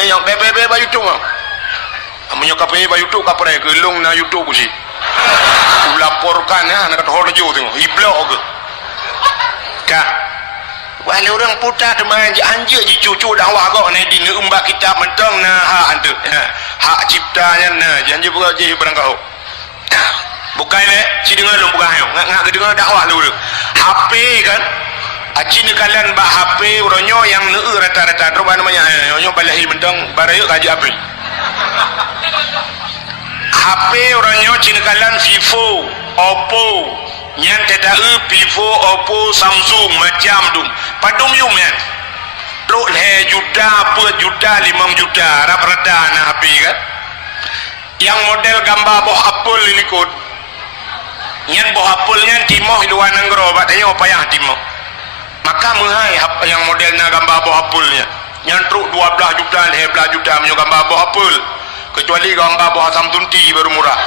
yang bebe ba YouTube amunyo kape ba YouTube ka pare gelung na YouTube sih laporkan ya nak tahu tu tengok iblok ke ka walau orang putar teman anja ji cucu dakwah kau ni di umbak kitab mentang na hak ante hak ciptanya na janji buka je barang kau bukan le si dengar lu bukan ayo ngak dengar dakwah lu HP kan aci ni kalian ba HP uronyo yang neu rata-rata roba namanya nyo balahi mentang barayo kaji HP HP uronyo cina kalian Vivo Oppo yang tidak Vivo Oppo Samsung macam tu padum you man truk le juta per juta 5 juta rata-rata na HP kan yang model gambar boh Apple ini kot yang boh Apple nya timoh luar negara bak tanya payah timoh maka menghai yang model na gambar boh Apple nya yang truk 12 juta 11 juta punya gambar boh Apple kecuali gambar boh Samsung T baru murah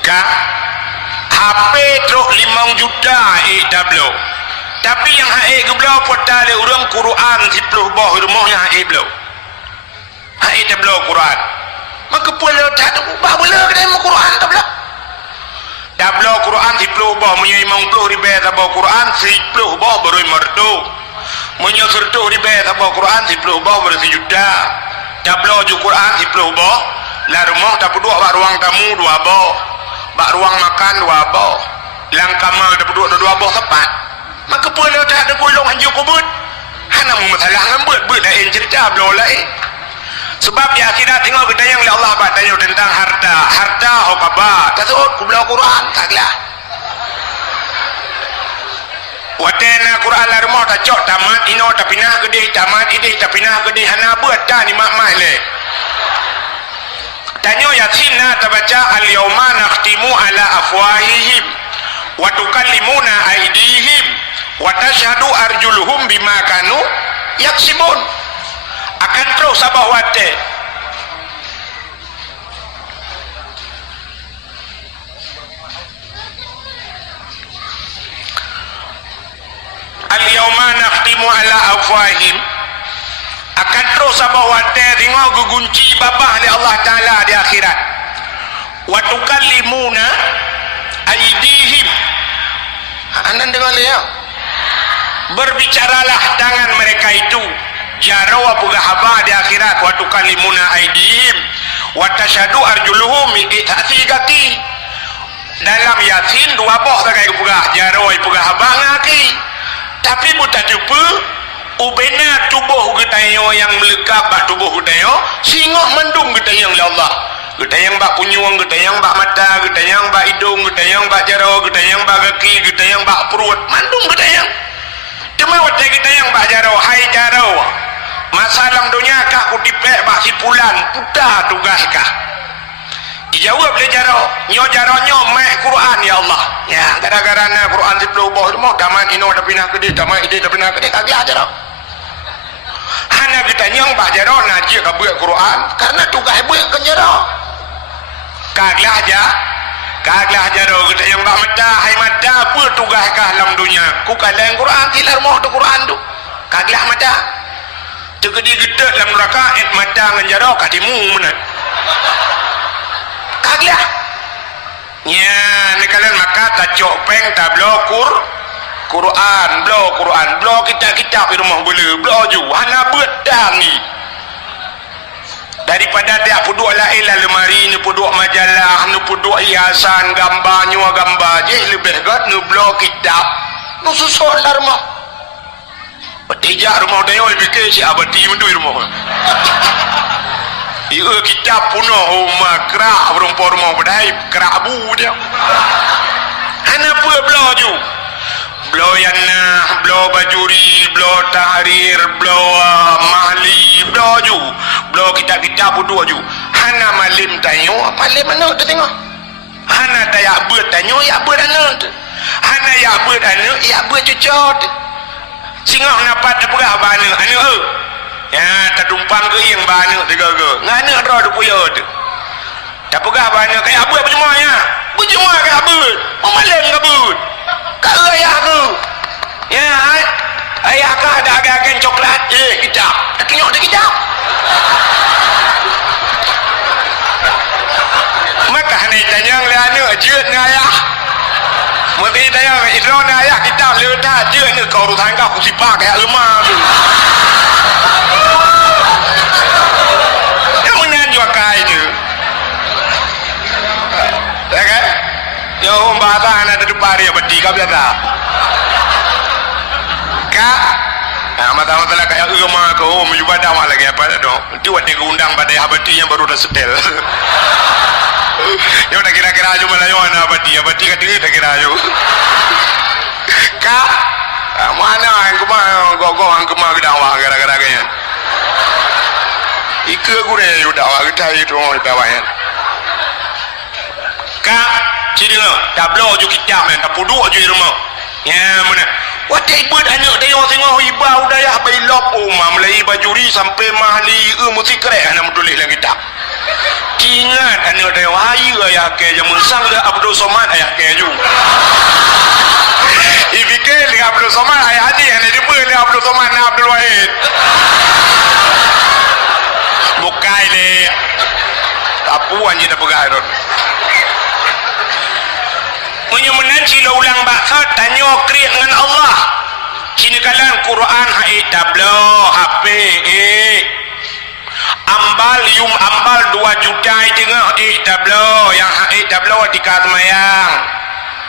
kak HP truk 5 juta EW tapi yang HE geblau portal orang Quran 10 bawah rumahnya HE belau HE belau Quran maka pula tak ubah bela kedai Quran tak belau dah belau Quran 10 bawah punya 50 ribu tabau Quran 10 bawah baru merdu punya 100 ribu tabau Quran 10 bawah baru 1 juta dah belau ju Quran 10 bawah lah rumah tak duduk bak ruang tamu 2 bawah bak ruang makan 2 bawah lang kamar tak duduk 2 bawah tepat maka pula tak ada gulung hanjur kubut hana masalah ngambut lain cerita belau lain sebab di akhirat tengok kita yang Allah bak tanya tentang harta hokaba tak tahu ku belau Quran taklah watena Quran la rumah tak cok tamat ino tak pinah gedih tamat idih tak pinah gedih hana buat dah ni mak le tanya yasin na tabaca al yauma nakhtimu ala afwahihim wa tukallimuna aydihim wa tashhadu arjuluhum bima kanu yaksibun akan terus sabah wate al yauma nakhtimu ala afwahihim akan terus sabah wate tengok gugunci babah oleh Allah Ta'ala di akhirat wa tukallimuna aydihim anda dengar ya berbicaralah tangan mereka itu jaro apuga haba di akhirat wa tukallimuna aydihim wa tashhadu arjuluhum itati kaki dalam yasin 2 boh takai puga jaro apuga haba ngaki tapi buta jumpa ubena tubuh getayo yang melekap bak tubuh getayo singoh mendung getayo oleh Allah getayang bak punyuang getayang bak mata getayang bak hidung getayang bak jaro getayang bak kaki getayang bak perut mandung getayang cuma wate getayang bak jaro hai jaro masalah dunia kah kutipek bak sipulan putah tugas kah dijawab oleh jaro nyo meh Quran ya Allah ya gara-gara na Quran 10 bawah mau tamat ino dah pindah ke dia tamat ide dah pindah ke dia kagak jaro hana kita nyong bak jaro najis ka buat Quran karena tugas buat ke jaro kagak jaro kita yang bak mata hai mata apa tugas kah dalam dunia ku kalang Quran tilar mau tu Quan tu kagak mata tegedi gedek dalam neraka mata ngan jaro katimu mana kagak nya ni kalian maka tak copeng tak blokur Quran blo kita di rumah boleh blo ju hana bedah ni daripada dia puduk lain lemari ni puduk majalah ni puduk hiasan gambar je lebih gat ni blo kitab nu susah lah rumah betijak rumah dia fikir si abadi mendu rumah iya kitab punuh rumah kerak rumah bedai kerak abu dia hana apa blo ju blo yana blo bajuri blo tahrir blo mahli blo ju blo kitab puduk ju hana malim tanyo malim mana tu tengok hana tayak beut tanyo ya beut ana tu hana ya beut ana ya beut cucot singok napat pegah bana ana ya terdumpang ke yang bana tiga-tiga ngana ro tu puya tu tak pegah bana kayak beut berjemaah kayak beut memalim ke beut kak ayah tu ya kitab. Tak tengok ada kitab. Maka hanai tanya le anak jeut dengan ayah. Mesti tanya Islam dengan ayah kitab le dah jeut ni kau urusan kau aku sipak kayak lemah tu. Yang mana juga kai tu. Ya kan? Yang bahasa anak ada pari beti kau biasa. Kak mata-mata lah kayak rumah kau menjubadah lagi apa dong. Nanti waktu undang pada habati yang baru dah setel. Yo tak kira-kira aja Melayu anak abadi katanya tak kira aja. Kak, mana yang kemana gogo yang kemana kedawa gara-gara kaya. Ika gue udah dawa kita itu orang dawanya. Kak, ciri lo, tablo ju kitab men, tapudu ju di rumah. Ya mana? Wadah ibu anak dia orang tengok iba udaya bailop Melayu bajuri sampai mahli musik kerek anak menulis lagi kitab. Ingat anak dia wahai ayah ke jamun sang dia Abdul Somad ayah ke ju. Ifikir dengan Abdul Somad ayah haji anak dia pun dengan Abdul Somad dan Abdul Wahid. Bukai ni tapu anjing dah pegang tu. Punya menanci lo ulang baksa tanya kriak dengan Allah. Sini kalian Quran hai tablo HP ambal 2 juta tengah tablo yang tablo di Semayang.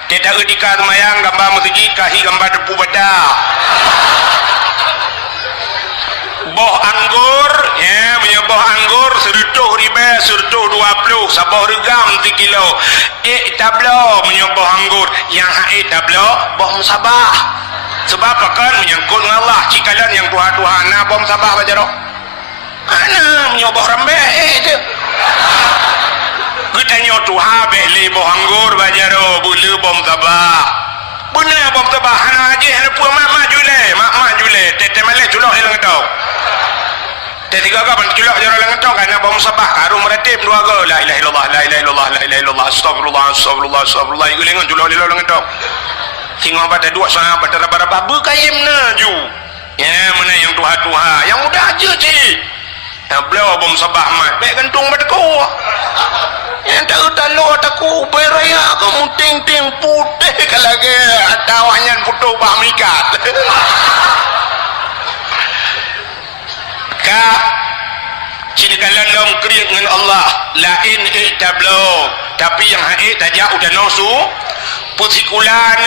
Tidak di Semayang gambar masjid kahi gambar depu badak. Boh anggur ya punya boh anggur 100 ribu 120 sabah regam 1 kilo. Tablo punya boh anggur yang tablo boh musabah. Sebab kan menyangkut dengan Allah cikalan yang Tuhan na boh musabah baca dok. Ana menyoboh rambek tu. Kita nyo Tuhan beli boh anggur baca dok bulu bom musabah. Benar bom musabah hana aje hana puan mak jule tete malai culok hilang tau. Tiga kapan culok jalan lang tau kan bom musabah karu meratib dua go la ilaha illallah la ilaha illallah la ilaha illallah astagfirullah gulengan culok hilang lang tau. Tengok pada dua sana pada raba-raba berkayim na ju. Ya mana yang Tuhan yang mudah aja cik. Beliau bom sabah mat baik gantung pada kau. Yang tak utalo takku beraya kamu ting-ting putih kalage atawanyan putu bah mikat. Kak sini kalian dong kriak dengan Allah lain tablo tapi yang tajak udah nosu pusikulan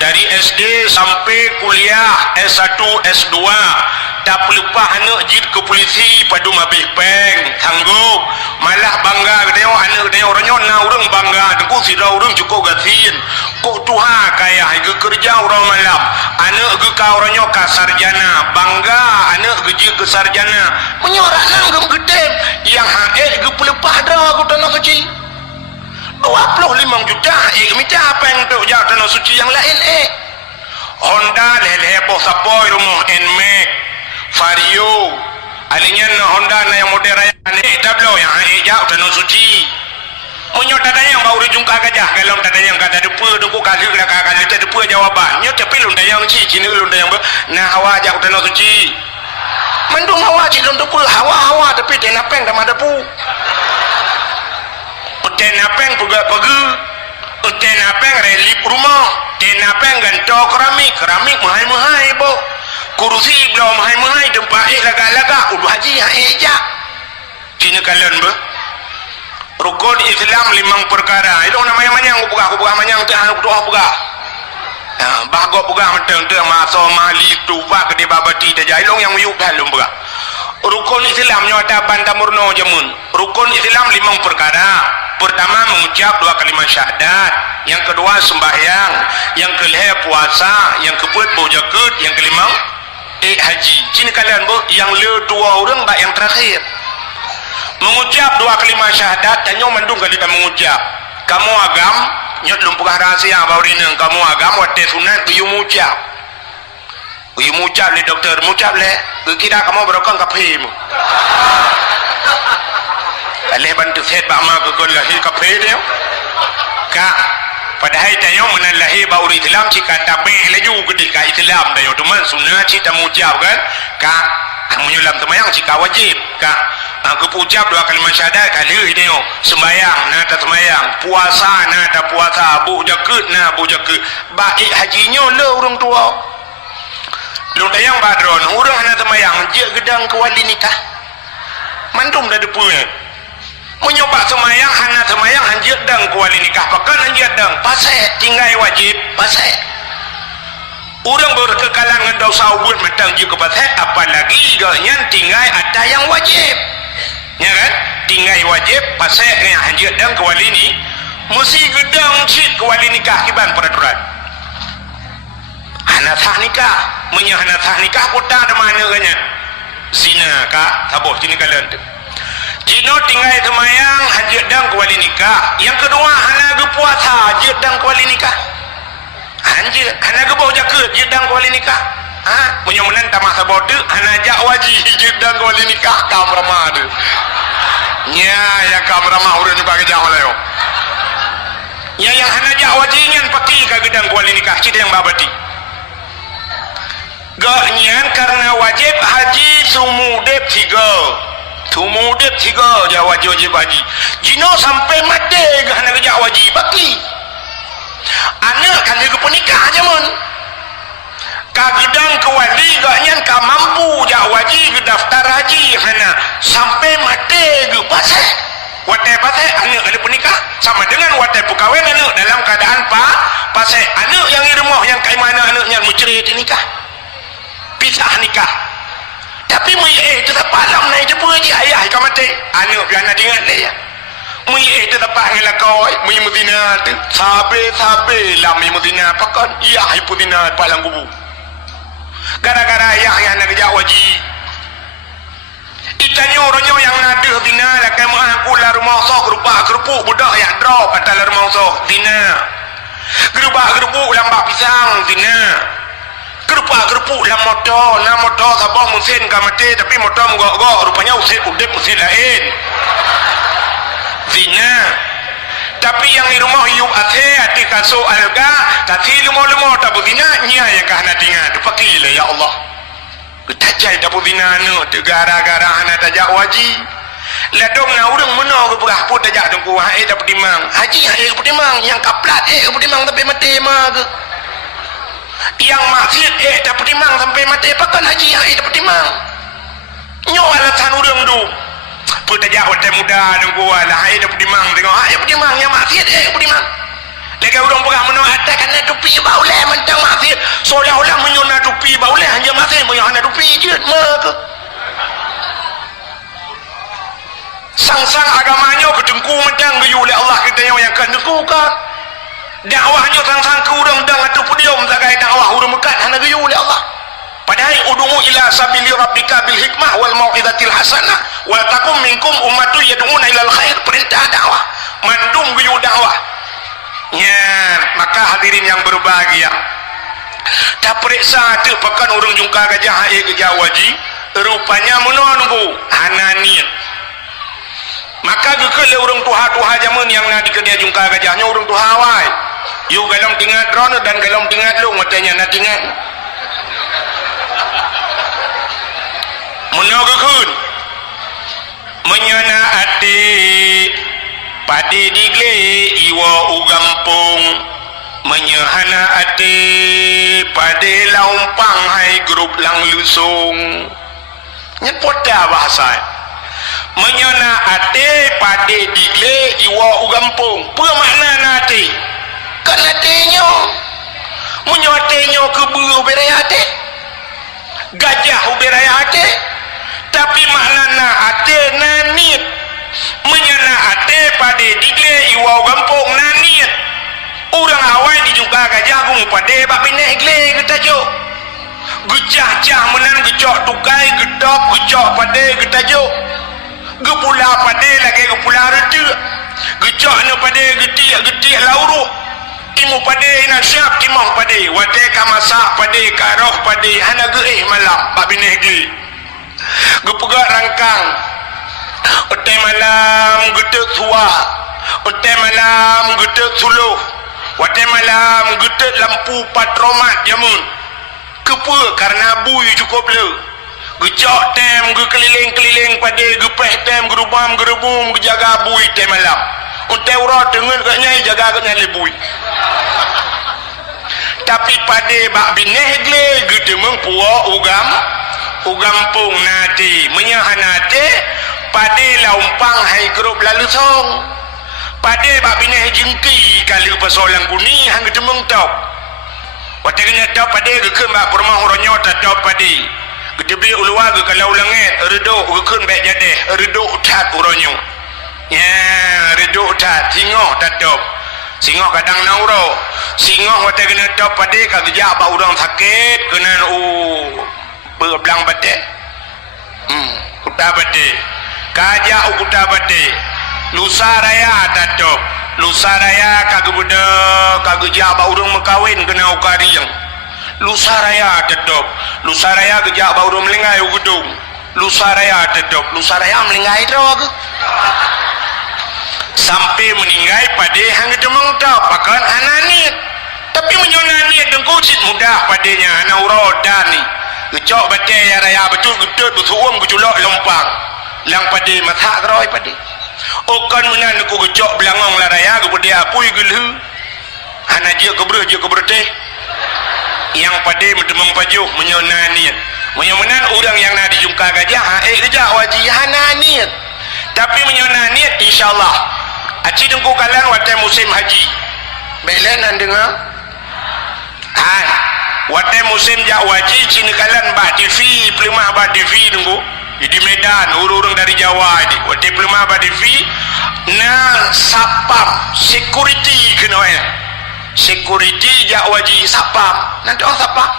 dari SD sampai kuliah S1 S2 tak pelupa anak jid ke polisi padu mabih peng sanggup malah bangga dia anak dia orangnya na orang bangga deku sira orang cukup gasin kok Tuhan kaya ke kerja orang malam anak ke ka orangnya ka sarjana bangga anak ke ke sarjana menyorak nang gede yang haid ke pelupa dah aku tanah kecil 25 juta minta apa yang tu jauh tanah suci yang lain Honda leheboh sapoi rumah NMAX Vario alinya Honda na yang model raya tablo yang jauh tanah suci munyo tadanya yang baru jungka gajah kalau tadanya yang kata depa duku kasih kali tak depa jawaban nyo tapi lunda yang cini lunda yang nah hawa jauh tanah suci mendung hawa cik lunda pul hawa tapi tenapeng dah madapu tenapeng pegi tenapeng relip rumah tenapeng gantok keramik mahal-mahal bo kursi belum mahal-mahal tempat laga-laga udah haji eja sini kalian be rukun Islam 5 perkara itu namanya manyang aku buka manyang tu aku doa buka bagok buka menteng tu masa mali tu pak ke babati dah jailong yang yuk dalam buka rukun Islam nyo ada bantamurno jamun rukun Islam 5 perkara. Pertama mengucap 2 kalimat syahadat, yang kedua sembahyang, yang kelima puasa, yang keempat berzakat, yang kelima haji. Sini kalian bu, yang le 2 orang bak yang terakhir. Mengucap 2 kalimat syahadat tanya mandung kali tak mengucap. Kamu agam, nyot lumpukah rahasia baurina kamu agam wate sunat biyu mucap. Biyu mucap le doktor, mucap le. Kira kamu berokang kapim. Alih bantu sehat bama ke kon lahir kafe dia. Kak padahal tayo menan lahir baru Islam cika tabeh laju gede ka Islam tayo teman sunat cita mengucap kan. Kak menyulam temayang jika wajib kak kepucap 2 kalimat syahadat kali ini sembayang nada temayang puasa nada puasa bu jakut na bu jakut baik hajinya le orang tua lu tayang badron orang hana temayang je gedang ke wali nikah mandum dah depunya menyoba temayang hana temayang hanjir dang ke wali nikah pakan hanjir dang pasai tinggal wajib pasai orang berkekalan dengan dosa ubud matang juga pasai apalagi gaknya tinggal ada yang wajib ya kan tinggal wajib pasai yang hanjir dang ke wali ni mesti gedang cik ke wali nikah kiban peraturan hana sah nikah hana sah nikah kota ada mana kanya zina kak tabuh sini kalian tu Cino tinggal temayang hanjir dang ke wali nikah yang kedua hana ge puasa hanjir dang ke wali nikah hanjir hana ge bau jakut hanjir dang ke wali nikah menyomenan tamah sabau tu hana jak wajib hanjir dang ke wali nikah kam ramah tu nya ya kam ramah urang ni bagi jauh lah yo ya yang hana jak wajib nyan pati ka gedang ke wali nikah cita yang babati gaknyan karena wajib haji sumudep 3 ja wajib haji jino sampai mati gak nak kerja wajib baki anak kan dia penikah aja mon kagedang ke wali gaknya ka mampu ja wajib daftar haji hana sampai mati gak pasai watai pasai anak ada penikah sama dengan watai pukawin anak dalam keadaan pasai anak yang di rumah yang kai mana anaknya mencerai nikah pisah nikah tapi tetap alam naik jepur je ayah kau mati anak piana ingat dia ya tetap ngelakau mudina tu sabe lah mudina pakan iya hipudina palang kubu gara-gara ayah yang nak kerja wajib itanya orangnya yang nadah dina lah kamu aku lah rumah sok kerupuk budak yang drop atas rumah sok dina gerubak lambak pisang dina gerupuk dalam motor sabah mesin kan mati tapi motor menggok-gok rupanya mesin lain zina tapi yang di rumah hiup hati kasut alga tapi lemah tak berzina nya yang kahana tinggal tu pakilah ya Allah ketajai tak berzina tu gara-gara anak tajak wajib ladong na urang menor ke berah pun tajak dengku tak berdimang haji berdimang yang kaplat berdimang tapi mati mah ke yang maksiat dapat timang sampai mati pakan haji dapat timang nyo alasan urang tu putajak watai muda dan gua lah dapat timang tengok dapat timang yang maksiat dapat timang lagi urang perah menok atas kena tupi baulai mentang maksiat seolah-olah menyona tupi baulai hanya maksiat menyona tupi je mak sang-sang agamanya kedengku mentang geyu oleh Allah kita yang kedengku kan dakwahnya sang-sang ke urang dang atau podium sagai dakwah urang mekat hana geyu oleh Allah padahal ud'u ila sabili rabbika bil hikmah wal mau'izatil hasanah wa takum minkum ummatun yad'una ilal khair perintah dakwah mandum geyu dakwah ya maka hadirin yang berbahagia tak periksa tu pakan urang jungka gajah gajah wajib rupanya menunggu hana niat maka gekel urang tuha jamun yang nak dikedia jungka gajahnya urang tuha wai you galam tinggal drone dan galam tinggal lu matanya nak tinggal menogakun menyana ati padi digle iwa ugampung menyahana ati padi laumpang hai grup lang lusung nyepota bahasa menyana ate pade digle iwa ugampung apa makna nate kan natenyo menyotenyo ke buru berayate gajah berayate tapi makna ate nanit menyana ate pade digle iwa ugampung nanit orang awal di juga gajah gung pade bak binek gle kita jo gejah-jah menan gecok tukai gedop gecok pade kita jo gepula pada lagi gepula rete gecok no pada getik lauru timu pada nak siap timah pada wate ka masak pada karoh pada hana ge malam bab bineh ge gepegak rangkang otai malam getek tua otai malam getek suluh wate malam getek lampu patromat jamun kepa karena bui cukup le gecok tem ge keliling-keliling pada gepeh tem gerubam gerubum jaga bui tem malam untai urut dengan kat nyai jaga kat nyai lebui tapi pada bak bineh gle gitu mengpuak ugam pung nati menyahanate pada laumpang hai grup lalu song pada bak bineh jengki kali persoalan kuni hang gitu mengtop wate kena top pada ke bak permah ronyo ta top pada gitu beli ulua ke kalau langit reduk ke baik jadi reduk tat uronyo ya reduk tat singoh ta top singoh kadang nauro singoh wate kena top pada ka gejak bak urang sakit kena berblang bate kuta bate kajak kuta bate lusa raya ta top lusa raya kagak budak kagak jabak urang mekawin kena ukariang lusa raya tetap lusa raya gejak bau urang melingai ugedung lusa raya tetap lusa raya melingai terus sampai meninggal pada hang demeng tak pakan ananit tapi menyonanit dengkucit mudah padanya anak urodan ni gecok batai ya raya betul gedut betuang geculok lempang lang pada matak keroi pada okan menan ku gecok belangong la raya kepada apui gelhu anak dia keber teh yang pada medemeng pajuh menyonanit menyonan orang yang nak dijungka gajah gejak wajih hananit tapi menyonanit insyaallah aci dengku kalan watai musim haji belen dengar watai musim jak wajib cini kalan bah TV pelemah bah TV dengku di Medan urung dari Jawa ni watai pelemah bah TV na sapam security kena security jak wajib sapam nanti orang sapam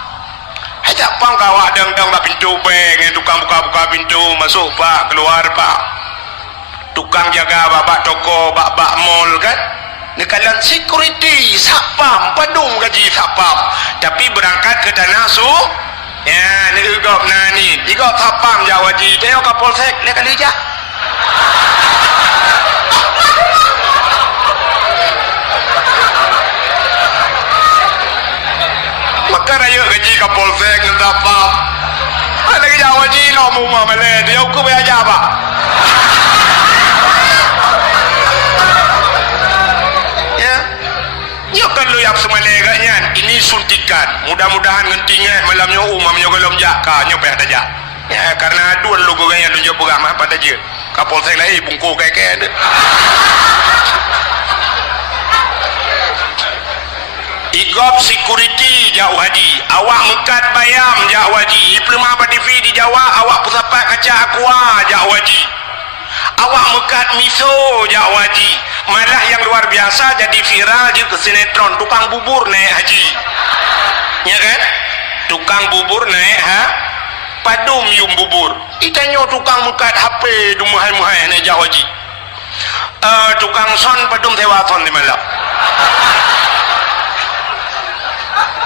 sapam kawak dang bah pintu bank tukang buka pintu masuk pak keluar pak tukang jaga babak toko babak mall kan ni kalian security sapam padung gaji sapam tapi berangkat ke tanah su ya ni gop nani digop sapam jawaji tengok ke polsek ni kali je maka raya gaji ke polsek ke sapam ada ke jawaji lo mumah malai dia aku belajar apa kan lu yang semaleganya ini suntikan mudah-mudahan ngentingnya malamnya umamnya golom jaka nyopeh ada jak ya karena dua lu goganya lu jauh pegang apa pada je kapolsek lagi bungku kayak igop security jauh haji awak mekat bayam jauh haji diploma apa TV di Jawa awak pusapat kaca aqua jauh haji awak mekat miso jauh haji malah yang luar biasa jadi viral je ke sinetron tukang bubur naik haji ya kan tukang bubur naik padum yung bubur itanyo tukang mekat HP dumuhai-muhai naik jauh haji tukang son padum tewa son di malam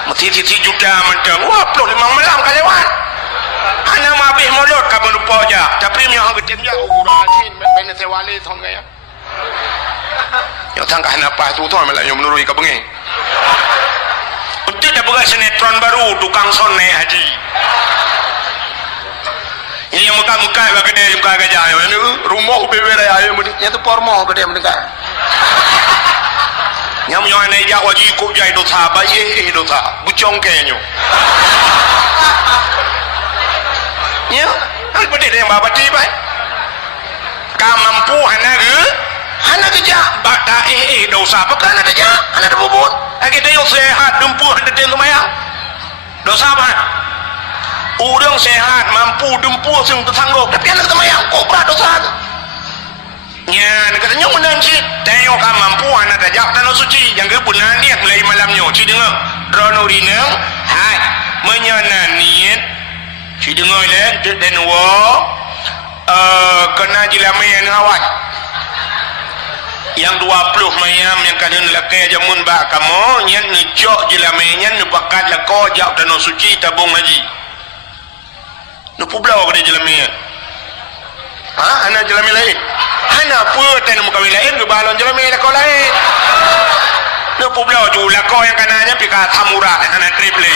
mesti 1 juta mentang wah peluk 5 malam kalewat anak mabih mulut kamu lupa je tapi yang ketim je urang asin ben sewale son kaya yang tangkah nafas tu tuan malah yang menurui ke bengi untuk dah buat sinetron baru tukang son naik haji ini yang muka-muka kedai muka gajah ini rumah beberapa ayam yang tu pormo kedai mereka yang punya naik jak wajib ikut jai dosa bayi dosa bucong kayaknya ya apa dia yang bawa tiba kau mampu anak kerja bata dosa apa kan ada kerja anak ada bubut kita yang sehat dempuh ada dia lumayan dosa apa orang sehat mampu dempuh sing tersanggup tapi anak lumayan kok berat dosa nya katanya menanci tengok kan mampu anak tajak tanah suci yang kebunan dia mulai malamnya si dengar drono rinang hai menyananiat si dengar dan kena jilamai yang awak yang 20 mayam yang kadang lakai jamun bak kamu yang ngejok jilamainya nupakat lako jak tanah suci tabung haji nupu belau pada jilamainya anak jilamai lain anak apa tanah muka lain ke balon jilamai lako lain nupu belau ju lako yang kanannya pika tamurat anak triple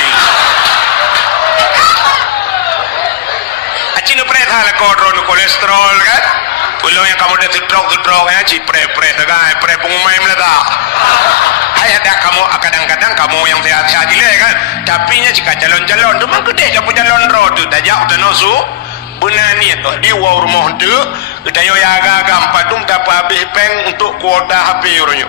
lah kodron kolesterol kan. Kalau yang kamu dah tudrok ya, cipre-pre tegai, pre pengumai melata. Hai ada kamu kadang-kadang kamu yang sehat-sehat gila kan. Tapi nya jika calon-calon tu memang gede dia punya calon road tu dah jauh dah nosu. Benar ni tu di war rumah tu kita yo ya agak padung dapat habis peng untuk kuota HP orangnya.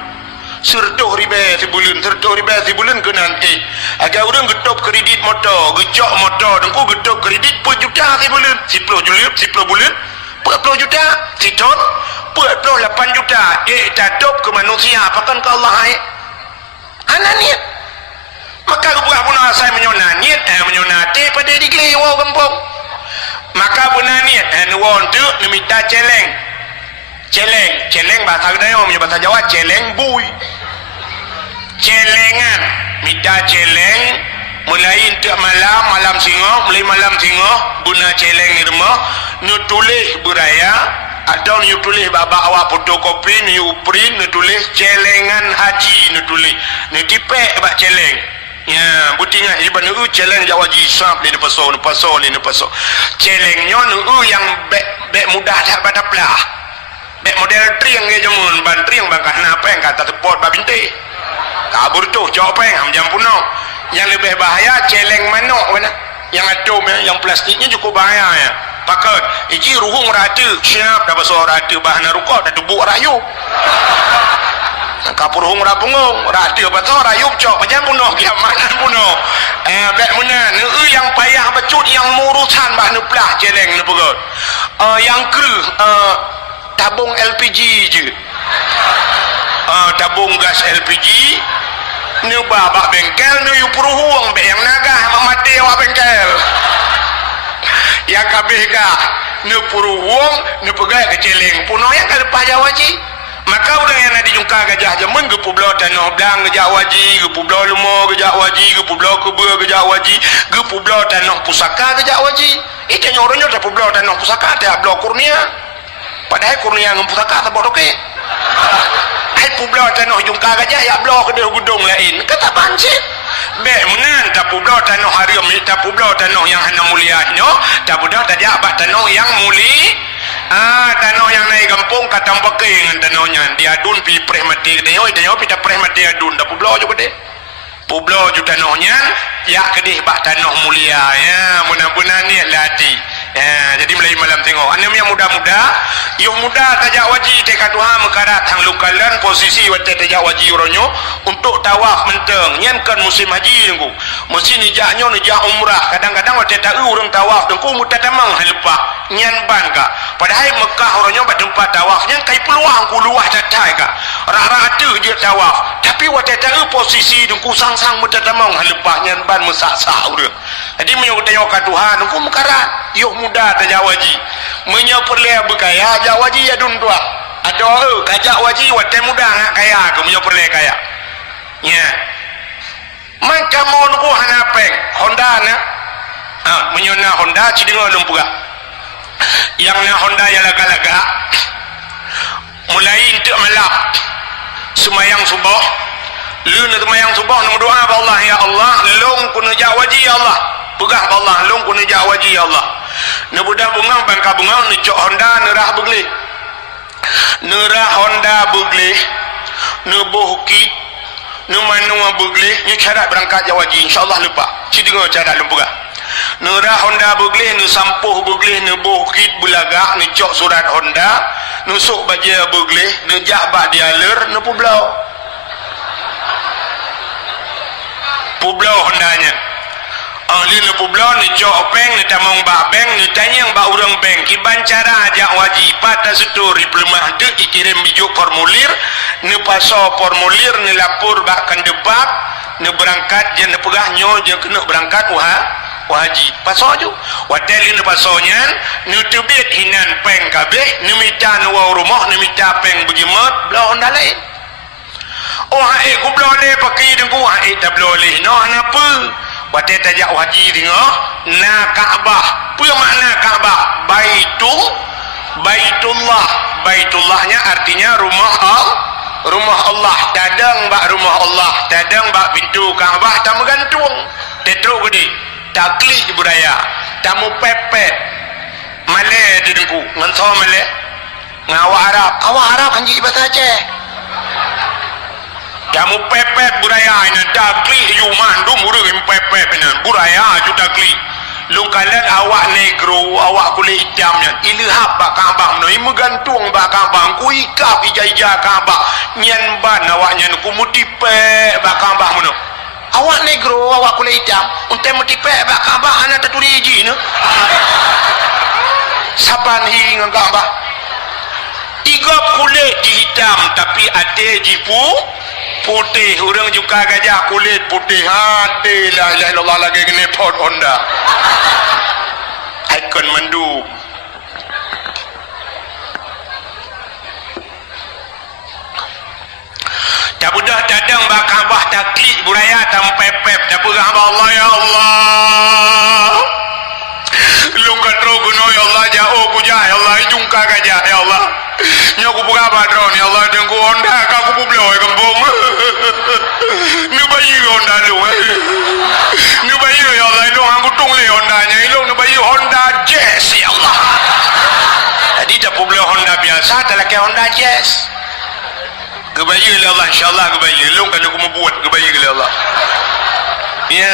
Sertuh ribe sebulan ke nanti. Agak orang getop kredit motor, gejok motor dengku getop kredit per juta sebulan. 10 bulan 40 juta, siton 48 juta. Tatop ke manusia apakan ke Allah hai. Anak niat. Maka buah pun saya menyona niat, menyonate pada digli wau kampung. Maka benar niat wau tu minta celeng bahasa Dayak punya bahasa Jawa celeng bui. Celengan minta celeng mulai untuk malam singo guna celeng ni rumah nu tulis beraya atau nu tulis baba awak fotokopi nu print nu tulis celengan haji nu tulis nu tipek bak celeng ya butinga iban nu celeng Jawa ji sap ni paso celengnya nu yang bek mudah dak pada plah bek model triang ge jamun ban triang bangkah napa yang kata support babinte kabur tu jopeng jam puno. Yang lebih bahaya celeng manok mana yang atom yang plastiknya cukup bahaya ya pakat iji ruhung rata siap dah basah rata bahan rukuk dah tubuk rayu kapur ruhung rapunggung rata basah rayu cok macam punuh kiamanan punuh baik mana yang payah becut yang murusan bahan plah celeng ni pegot yang tabung LPG je tabung gas LPG ni babak bengkel ni yu puruhuang be yang nagah mamati awak bengkel yang kabeh ka ni puruhuang ni pegai ke celeng puno yang ka lepas jawaji maka udah yang ada jungka gajah jamun ke publo tanah blang ke jawaji ke publo lumo ke jawaji ke publo kebe ke jawaji ke publo tanah pusaka ke jawaji itu nyornya dah publo tanah pusaka dah blok kurnia padahal kurnia ngam pusaka tak bodoke hai publo tanah jungka gajah ya blok ke gudung lain kata pancit be menan tak publo tanah harim tak publo tanah yang hana mulia no tak publo tak abad tanah yang muli tanah yang naik kampung kata pakai dengan tanahnya diadun pi preh mati dia pi tak preh mati adun tak publo juga deh publo ju tanahnya ya kedih bak tanah mulia ya mudah-mudahan ni lati jadi mulai malam tengok anda yang muda-muda yung muda tajak waji teka Tuhan mekarat hang lukalan posisi wate tajak waji oronyo untuk tawaf menteng nyen kan musim haji dengku mesti nijaknya nijak umrah kadang-kadang wate tak urang tawaf dengku mutatamang halepa nyen ban ka padahal Mekah oronyo bak tempat tawaf nyen kai peluang ku luah catai ka rata je tawaf tapi wate tak posisi dengku sang-sang mutatamang halepa nyen ban mesak-sak urang jadi menyok tengok Tuhan dengku mekarat yuk muda tajak waji menyoperleh berkaya ajak waji ya dun tua ada kajak waji wate muda ngak kaya ke menyoperleh kaya ya maka mau nuku hanapeng Honda na menyona Honda cidengo lumpuga yang na Honda ya laga-laga mulai untuk malam semayang subuh lu nak semayang subuh nak doa ba Allah ya Allah long kun ajak waji ya Allah pegah ba Allah long kun ajak waji ya Allah na budak bunga bangka bunga ni cok Honda nerah begli nerah Honda begli ne bohki ne manua begli ni cara berangkat jawaji insyaallah lupa cidengo cara lupa nerah Honda begli ne sampuh begli ne bohki bulaga ni cok surat Honda nusuk baja begli ne jahbak dialer ne publau Hondanya lina publau ni cok peng ni tamang bak beng ni tanyang bak urang beng kiban cara ajak wajib patah seturi pelemah dek dikirim bijuk formulir ni paso formulir ni lapor bak kandebak ni berangkat je ni pegahnya je kena berangkat haji paso je watel ni pasonya ni tebit hinan peng kabeh ni minta nuwa rumah ni minta peng begimat belah Honda lain haik ku belah leh pakai dengku haik tak belah leh no kenapa wate tajak haji tengok na Kaabah apa makna Kaabah baitullahnya artinya rumah Allah dadang bak rumah Allah dadang bak pintu Kaabah tak menggantung tetruk gede tak klik budaya tak mau pepet Malay di dengku ngentho Malay ngawak Arab kanji bahasa Aceh kamu pepet budaya ina dagli yu mandum urang pepet ina budaya ju dagli lu kalian awak negro awak kulit hitamnya ilhab bak Kaabah no imugantung bak Kaabah ku ikap ija Kaabah nyan ban awak nyan ku mutipe bak Kaabah mono awak negro awak kulit hitam unte mutipe bak Kaabah ana tatuli iji no saban hi ngan Kaabah igop kulit hitam tapi ate jipu putih orang juga gajah kulit putih hati la ilaha illallah lagi kena pot Honda ikon mandu tak budah dadang bak Kaabah taklik buraya tam pepep tak pegah Allah ya Allah lu katro guno ya Allah jauh kuja ya Allah jungka gajah ya Allah nyaku buka badron ya Allah dengku Honda kaku bubloy kembung nu bayi Honda lu nu bayi ya Allah lu aku tungle Honda nya lu nu bayi Honda Jazz ya Allah tadi tak bubloy Honda biasa tak lagi Honda Jazz kebayi ya Allah insyaallah kebayi lu kan aku mau buat kebayi ya Allah ya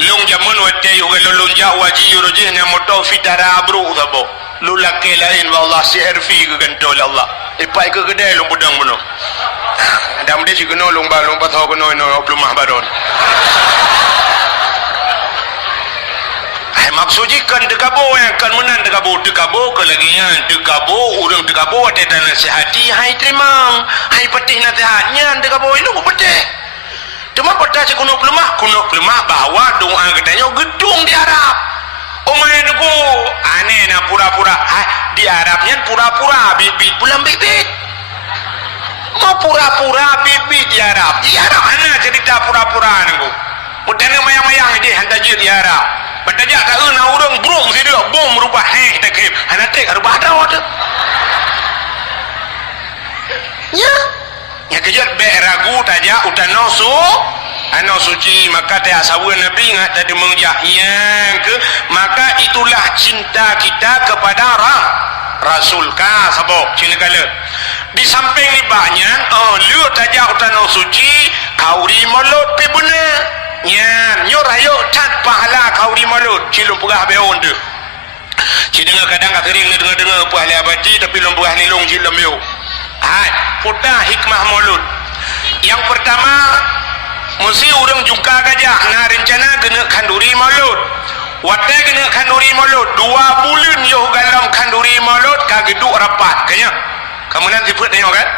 long jamun wate yo galon ja waji roje na moto fitara abru tabo lu laki lain wallah CRV ke gantol Allah ipai ke gede lu budang mono dam de si geno long balong patho kono no plumah baron ai maksudnya kan dekabo yang kan menan dekabo ke lagi yang dekabo urang dekabo ate dan nasihati hai terima hai petih nasihatnya dekabo itu petih cuma pada si kuno pelemah bawa doa katanya gedung di Arab umay duku aneh na pura-pura di Arabnya pura-pura bibit pulang bibit mau pura-pura bibit di Arab ana cerita pura-pura nengku mudahnya mayang-mayang dia hantar je di Arab padahal tak na urang burung si dia bom merubah tak kip anak tek rubah dawa tu ya ya kejut be ragu taja utano ano suci maka teh asawa Nabi ngat tadi mengjahnya ke maka itulah cinta kita kepada Rasul ka sabok cinegala di samping ni banyak lu taja utano suci kauri mulut pi buna nya nyorayo tat pahala kauri mulut cilum pegah beon tu cidenga kadang kering dengar pahala abadi tapi lum pegah ni long cilum yo putar hikmah mulut yang pertama mesti orang jungka gajah na rencana kena kanduri mulut wate kena kanduri mulut 2 bulan yo galam kanduri mulut kageduk rapat kanya kamu nanti put tengok kan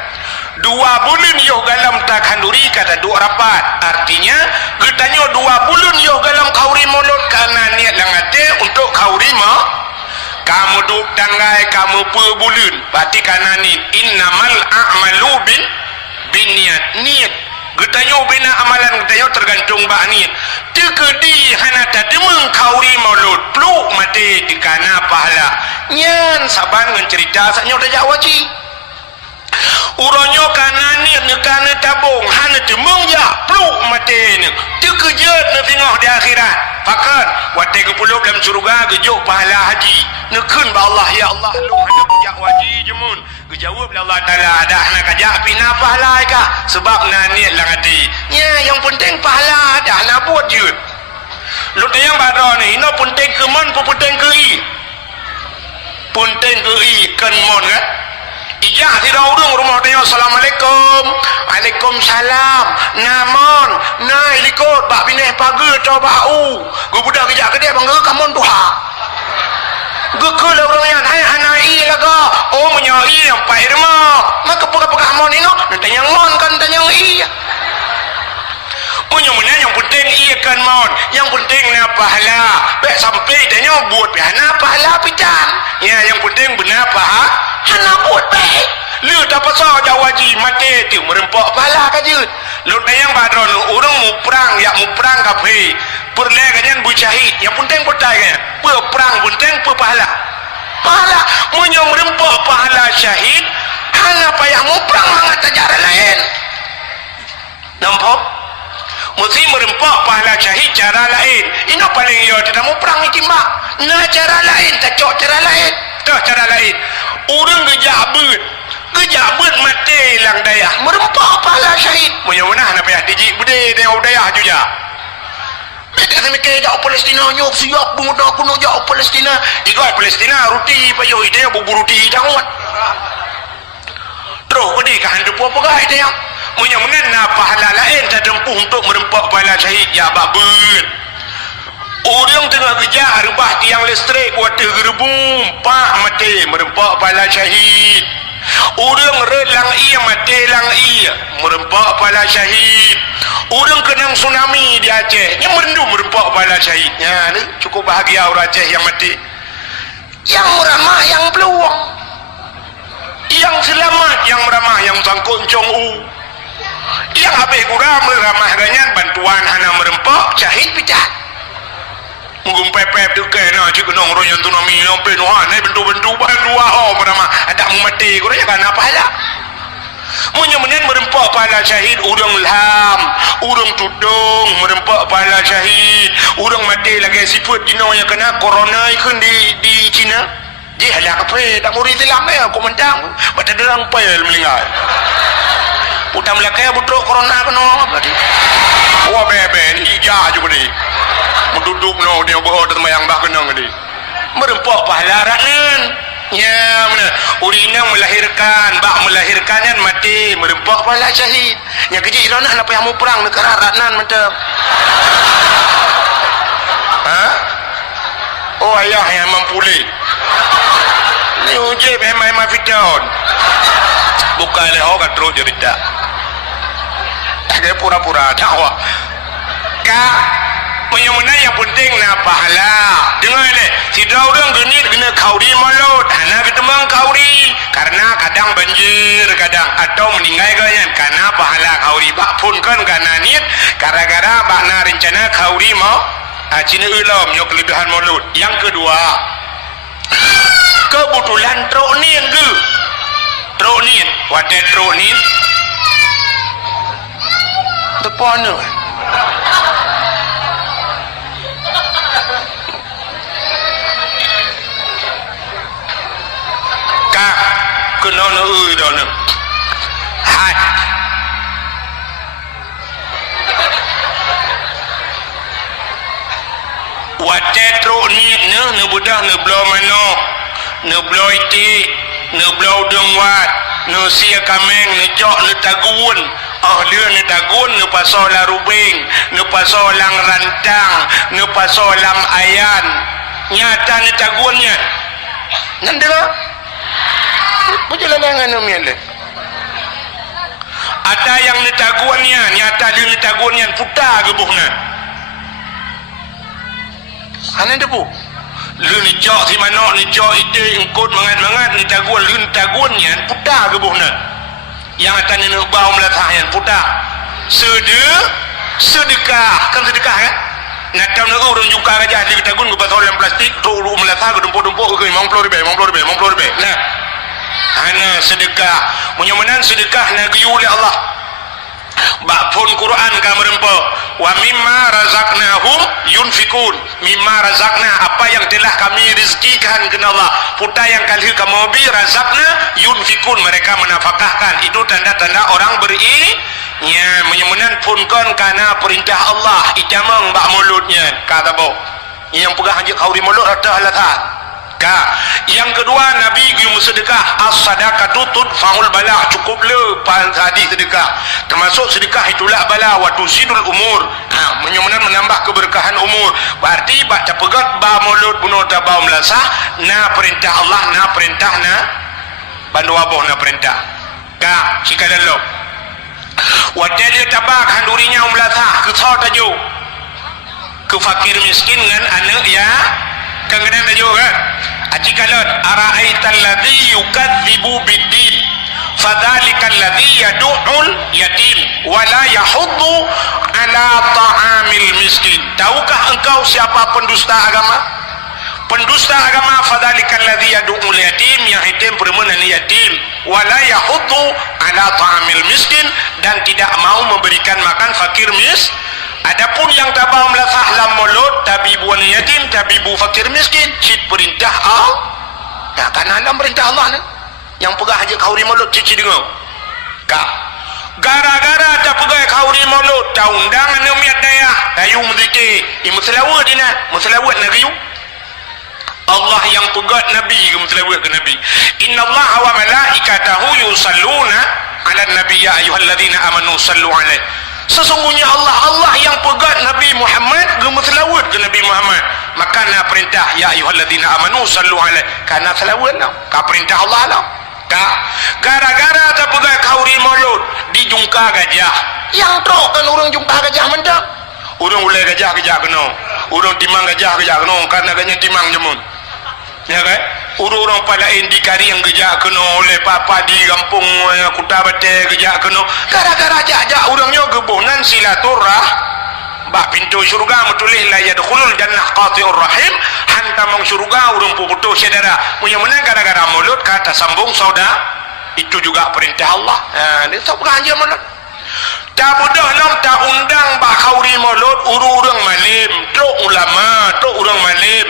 2 bulan yo galam tak kanduri kata duk rapat artinya katanya 2 bulan yo galam kauri mulut karena niat langate untuk kauri kamu duk tanggai kamu perbulun berarti karena ni innamal a'malu bin niat getanyo bina amalan getanyo tergantung bah niat tekedi hana tademeng kauri maulud pluk mati dikana pahala nyan saban ngan cerita saknyo dajak waji uronyo kana niat nekana tabung hana demeng ya pluk mati ne tekejet ne tengok di akhirat pakat wate ke puluh dalam surga gejuk pahala haji nekun ba Allah ya Allah lu hana bujak waji jemun gejawab Allah Taala ada nak ajak pina pahala ka sebab na niat lang hati nya yang penting pahala dah nak buat je lu tayang badro ni ino penting ke mon penting ke i penting ke i kan mon kan ijah tidak urung rumah tanya assalamualaikum waalaikumsalam namon na ilikot bak bineh pagi coba gu budak kejak ke dia bangga kamon tuha gekul orang yang hai hanai laga menyai yang pai rumah maka pegah-pegah mon ini tanya mon kan tanya i punya mana yang penting iya kan mon yang penting na pahala baik sampai tanya buat hana pahala pitan ya yang penting benar hana buat baik lu dapat saja wajib mati tu merempok pahala kaje lu tayang badron orang mu perang kafe perleganyan bu syahid yang penting pertanya perang penting pahala punya merempok pahala syahid hana payah mu perang hangat ajaran lain nampak mesti merempak pahala syahid cara lain. Ini paling ya tidak mau perang itimak. Nah cara lain, tak cok cara lain. Tak cara lain. Orang gejabut mati lang daya. Merempak pahala syahid. Munya-munah nak payah dijik budi dengan daya juga. Mereka semikir jauh Palestina nyok siap muda kuno jauh Palestina. Ikut Palestina ruti payah ide bubur ruti jangan. Terus budi kan depu apa gak ide yang munya-munah nak pahala lain tak tempuh untuk merempak pahala syahid ya babut. Orang tengah kejar rebah tiang listrik water gerbung pak mati merempak pahala syahid. Orang relang ia mati lang ia merempak pahala syahid. Orang kenang tsunami di Aceh yang merendu merempak pahala syahidnya. Cukup bahagia orang Aceh yang mati. Yang meramah yang peluang, yang selamat yang meramah yang sangkut cong yang habis kurang meramah ganyan bantuan hana merempak syahid pecah. Mungkin pepep tu kena cik kenong royan tsunami sampai nuhan bentuk-bentuk bantu meramah ada mati kurang kan apa hala. Munya-munya merempak pahala syahid orang ilham, orang tudung merempak pahala syahid, orang mati lagi sifat jino yang kena corona ikun di China. Dia halak apa? Tak murid Islam ya komandang. Baca derang pel melingkai. Putam lakai butruk corona kena apa tadi? Wah bebe ni ija juga ni. Menduduk no dia berhad temayang bah kena ni. Merempak pahala ranan. Ya mana urina melahirkan bak melahirkan mati merempak pahala syahid. Yang kerja Iran nak payah mau perang negara ranan macam. Ha? Oh ayah yang mampuli. Ni ujib memang fiton. Bukan leh kan terus cerita. Dia pura-pura dakwah. Menyemena yang penting na pahala. Dengar ni, tidak orang genit kena kauri malut. Hana ketembang kauri. Karena kadang banjir, kadang atau meninggal ganyan. Karena pahala kauri. Bak pun kan karena niat. Gara-gara bak na rencana kauri mau. Cina ulam yang kelebihan malut. Yang kedua, kebetulan truk ni yang ke? Truk ni, wadah truk ni. Depan ni. Kena nak dah nak. Hai. Watetro ni ne budak ne blow mano, ne blow iti, ne blow dengwat, ne sia kameng, ne jok ne tagun. Dia ne tagun ne pasal la rubing, ne pasal lang rantang, ne pasal lam ayan. Nyata ne tagunnya. Nanda perjalanan mian le. Ada yang netaguannya, nyata dia netaguannya putar gebuhna. Ana debu. Lu ni jok si manok ni jok ite engkut mangat-mangat netaguan lu netaguannya putar gebuhna. Yang akan ni bau melatah yang putar. Sedekah, kan sedekah kan? Nak tahu nak orang juga aja di tagun ke pasal yang plastik, tu melatah ke dempuk-dempuk ke 50 ribu. Nah. Hana sedekah menyamanan sedekah negeri oleh Allah bak pun Quran ka merempa wa mimma razaqnahum yunfikun mimma razaqna apa yang telah kami rezekikan ke Allah puta yang kali kamu bi razaqna yunfikun mereka menafkahkan itu tanda-tanda orang ya menyamanan pun kan karena perintah Allah ijamang bak mulutnya kata bo yang pegah haji kauri mulut rata halatah. Yang kedua Nabi gium sedekah as-sadaqatu tudfa'ul bala cukup le hadis sedekah termasuk sedekah itulah bala wa tusidul umur menyamanan menambah keberkahan umur berarti baca pegat ba mulut bunuh tabau melasah na perintah Allah na perintah na bandu aboh na perintah ka sikalan lo wajah dia tabak handurinya melasah ke sawat tajuk ke fakir miskin dengan anak ya kadang-kadang tajuk kan ajikalat ara'aital ladzi yukadzibu biddin fadzalikal ladzi yad'ul yatim wa la yahuddu ala ta'amil miskin. Tahukah engkau siapa pendusta agama? Pendusta agama fadzalikal ladzi yad'ul yatim yang yatim perempuan yatim wa la yahuddu ala ta'amil miskin dan tidak mau memberikan makan fakir Adapun yang tabau melasah lam mulut, tabibu wan yatim, tabibu fakir miskin, cit perintah Allah. Ya, karena dalam perintah Allah ni. Yang pegah aja kauri mulut cici dengar. Kak. Gara-gara tak pegah kauri mulut, tak undangan ni umiat daya. Dayu menzikir, muslawat dina, muslawat negeri. Allah yang pegat Nabi ke muslawat ke Nabi. Inna Allah wa malaikatahu yusalluna ala nabi ya ayyuhalladzina amanu sallu alaihi. Sesungguhnya Allah yang pegat Nabi Muhammad gemes selawat ke Nabi Muhammad. Makana perintah ya ayyuhalladzina amanu sallu alaihi, kana selawat lah ka perintah Allah lah. Ka gara-gara tak pegat kauri mulut dijungka gajah. Yang trok kan orang jungka gajah mendak. Orang ulai gajah kena. Orang timang gajah kena karena gajah timang jemun. Ya kan? Orang-orang pada indikari yang gejak kena oleh papa di kampung Kuta Bate gejak kena gara-gara ajak-ajak orangnya gebunan silaturah bak pintu syurga metulis la yadkhulul jannah qati'ur rahim hantamong syurga orang puputus saudara punya menang gara-gara mulut kata sambung saudara itu juga perintah Allah. Dia tak beranja mulut tak mudah nam tak undang bak kauri mulut urang malim tok ulama tok urang malim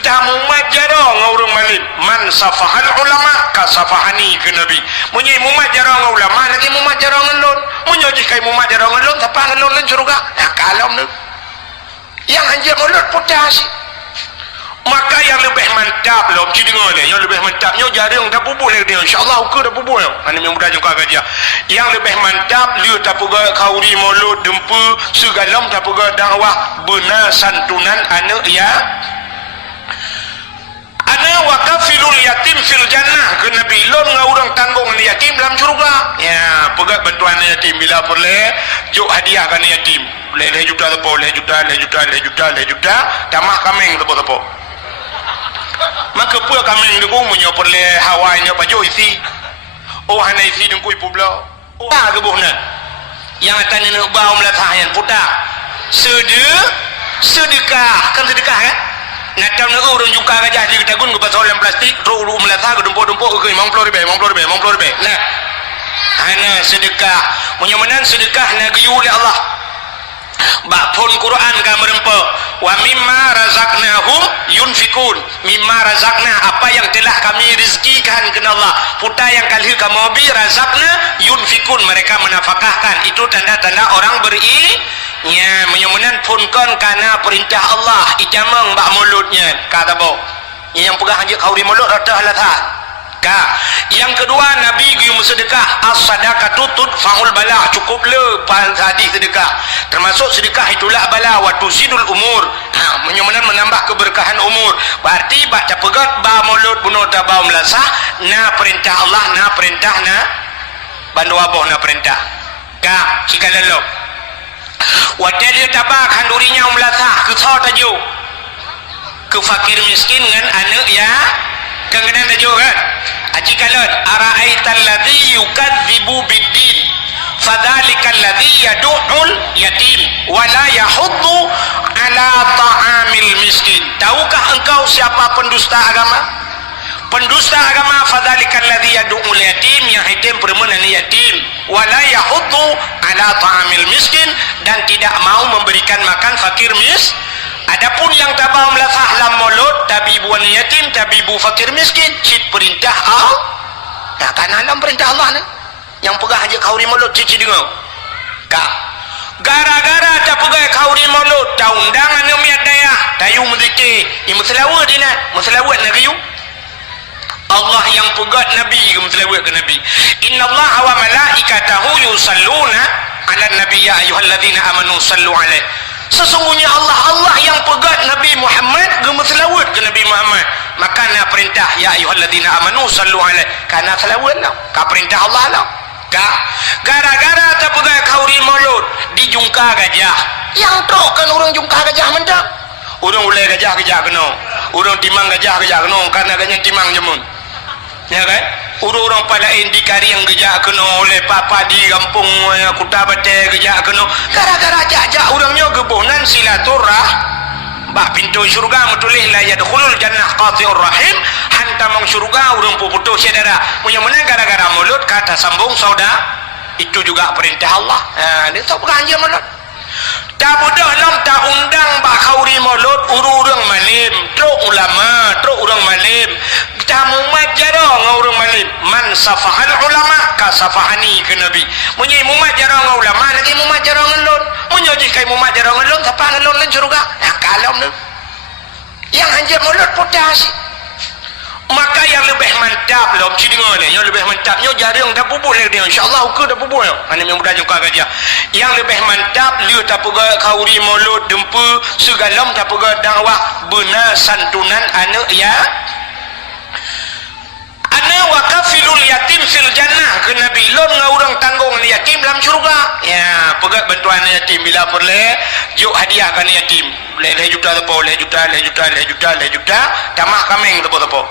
tamu majarong urang malim man safahal ulama ka safahani ke nabi munyi mumat jarong ulama lagi mumat jarong ngelon munyi kai mumat jarong ngelon tapa ngelon lan surga ya kalau nu yang anjir mulut putas maka yang lebih mantap loh ci dengar ni yang lebih mantapnya jarang dah bubul dia insyaallah ukur dah bubul ani yang mudah juga gajah yang lebih mantap dia tak pega kauri mulut dempu segalam tak pega dakwah benar santunan anak ya ana wa kafilul yatim fil jannah ke nabi lon ngurang tanggung ni yatim dalam syurga ya pega bantuan yatim bila boleh juk hadiah kan yatim boleh juta boleh juta tamah kameng tepo maka pua kami nunggu menyopor le hawainya pajo isi oh hana isi nunggu publo oh tak kebuhna yang tanya nak bau melatahyan puta sedekah kan sedekah kan natau nak urang jungka gajah di ketagun ke pasal lem plastik ru melatah ke dumpuk-dumpuk ke 50 ribu nah hana sedekah punya menan sedekah nagayu oleh Allah bakpun Quran ka merempa wa mimma razaqnahum yunfikun mimma razaqna apa yang telah kami rezekikan kepada Allah puta yang kali kamu bi razaqna yunfikun mereka menafkahkan itu tanda-tanda orang nya menyumunan punkon kana perintah Allah ijamang bak mulutnya kata bo yang pegang aja kauri mulut rata halatha ka yang kedua nabi guyum sedekah as-sadaqatu tudfa'ul bala cukup le hadis sedekah termasuk sedekah itulah bala wa tuzidul umur menyumunan menambah keberkahan umur berarti baca pegat ba mulut bunuh tabau melasah na perintah Allah na perintah na bandu aboh na perintah ka cikalalo wajah dia tabak handurinya melasah ke saw tajuk ke fakir miskin dengan anak ya kangenan tajuk kan aji kalon ara'aital ladzi yukadzibu biddin fadzalikal ladzi yad'ul yatim wa la yahuddu ala ta'amil miskin. Tahukah engkau siapa pendusta agama? Pendusta agama fadzalikal ladzi yad'ul yatim yang hitam perempuan yatim wa la yahuddu ala ta'amil miskin dan tidak mau memberikan makan fakir miskin. Adapun yang tabau melasah lam mulut tabibu wan yatim tabibu fakir miskin cit perintah Allah. Ya karena dalam perintah Allah ni yang pegah aja kauri mulut cici dengar. Ka gara-gara tak pegah kauri mulut tak undangan ni miat daya dayu menzikir muslawat dina muslawat negeri Allah yang pegat nabi ke muslawat ke nabi. Inna Allah wa malaikatahu yusalluna ala nabi ya ayyuhalladzina amanu sallu alaihi. Sesungguhnya Allah yang pegat Nabi Muhammad gemes selawat ke Nabi Muhammad. Makana perintah ya ayyuhalladzina amanu sallu alaihi kana selawat lah ka perintah Allah lah ka gara-gara tak pegat kauri mulut dijungka gajah yang trok kan orang jungka gajah mendak orang ulai gajah kena orang timang gajah kena karena gajah timang jemun ya kan orang-orang pada indikari yang gejak kena oleh papa di kampung Kuta Bate gejak kena gara-gara ajak-ajak orangnya gebunan silaturah bak pintu syurga metulis la yadkhulul jannah qati'ur rahim hantamong syurga orang puputus saudara punya menang gara-gara mulut kata sambung saudara itu juga perintah Allah. Dia tak beranja mulut tak budak lam tak undang bak khauri mulut urang malim truk ulama truk urang malim tamu majarong urang malim man safahal ulama ka safahani ke nabi munyi mumat jarong ulama lagi mumat jarong ngelon munyi kai mumat jarong ngelon siapa ngelon lan surga kalau nu yang hanya mulut potas maka yang lebih mantap lom ci dengar ni yang lebih mantapnya jarang dah bubul dia insyaallah ukur dah bubul ani yang mudah juga gajah yang lebih mantap liu tak pega kauri mulut dempu segalam tak pega dakwah benar santunan anak ya ana wakafilul yatim fil jannah ke nabi lon ngaurang tanggung yatim dalam syurga ya pegat bantuan yatim bila boleh juk hadiah kan yatim leh juta tepo leh juta tamah kameng tepo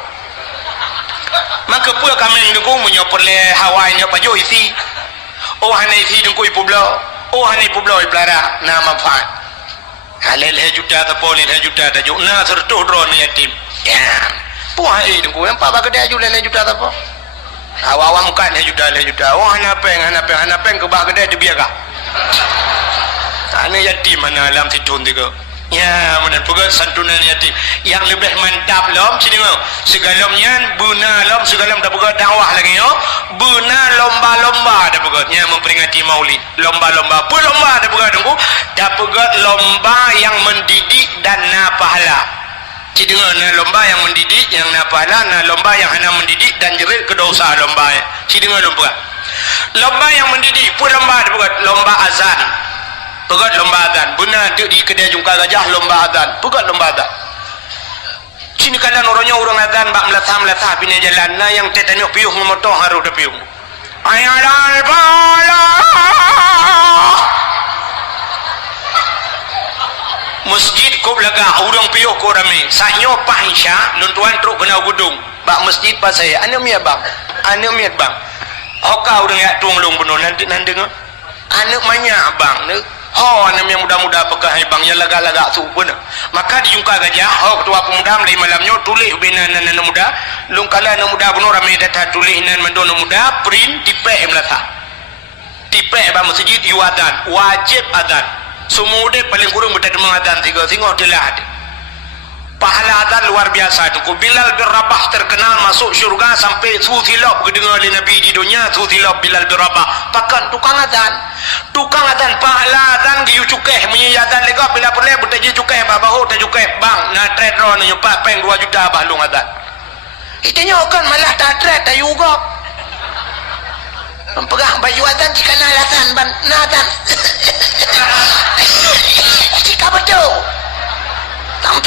maka pula kameng dengku menyo perle hawai nyo pajo isi oh hanai isi dengku ipublo oh hanai publo iblara na manfaat halel juta tepo leh juta tajuk na sertuh dron yatim ya puah dengku yang pa bagade aju leh juta tepo awak muka leh juta oh hanapeng ke bagade dia biarkah ana yatim mana alam situn tiga ya benar juga santunan yatim yang lebih mantap lom sini ngau segalamnya buna lom segalam dah buka dakwah lagi yo buna lomba-lomba dah buka nya memperingati maulid lomba-lomba apa lomba dah buka tunggu dah buka lomba yang mendidik dan na pahala sini ngau na lomba yang mendidik yang na pahala na lomba yang hanya mendidik dan jerit ke dosa lomba sini ngau lomba yang mendidik apa lomba dah buka lomba azan pegat lomba azan benar di kedai jungka gajah lomba azan pegat lomba azan sini kadang orangnya orang azan bak melatah bina jalan na yang tetanyok piuh memotoh haru dah piuh ayalal bala masjid kau lega orang piuh kau ramai sanyo pahisya luntuan truk kena gudung bak masjid pas saya ane miat bang hoka orang ya tunglung benar nanti anak banyak bang anak yang muda-muda pegah bang yang lagak-lagak tu pun maka dijungka gajah ketua pemuda mulai malamnya tulis bina anak muda lungkala anak muda benar ramai datang tulis nan mendono muda print tipek melata tipek bang masjid yuadan wajib adan semua dia paling kurang bertemu adan tengok dia lah pahala azan luar biasa tu Bilal bin Rabah terkenal masuk syurga sampai suthilop kedengar oleh Nabi di dunia suthilop Bilal bin Rabah pakan tukang azan pahala azan giyu cukeh menyi azan lega bila perle bertaji cukeh babahu ta cukeh bang na trade ron nyupak peng 2 juta bahlung azan itanya kan malah tak trade ta juga mempegang baju azan jika na azan ban na azan jika betul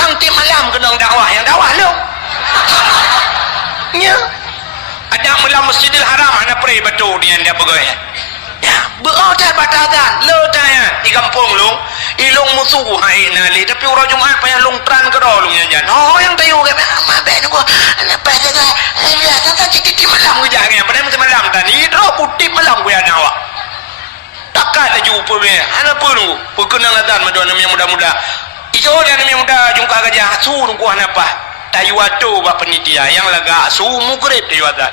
tang tim malam kena dakwah yang dakwah lu nya ada malam Masjidil Haram ana pray betul dia dia pegawai ya berodat batadan lo tanya di kampung lu ilung musuh hai nali tapi orang Jumaat payah lung tran ke ro lung jan oh yang tayu ke ma ben ko ana pa jaga ya tang citi malam ku jangan pada malam tadi ro putih malam ku ya dakwah takkan jumpa be ana pun perkenal azan madon yang muda-muda itu dia ni muda jungka gajah suruh ku apa tayu atu ba penitia yang laga su mugrib tayu adat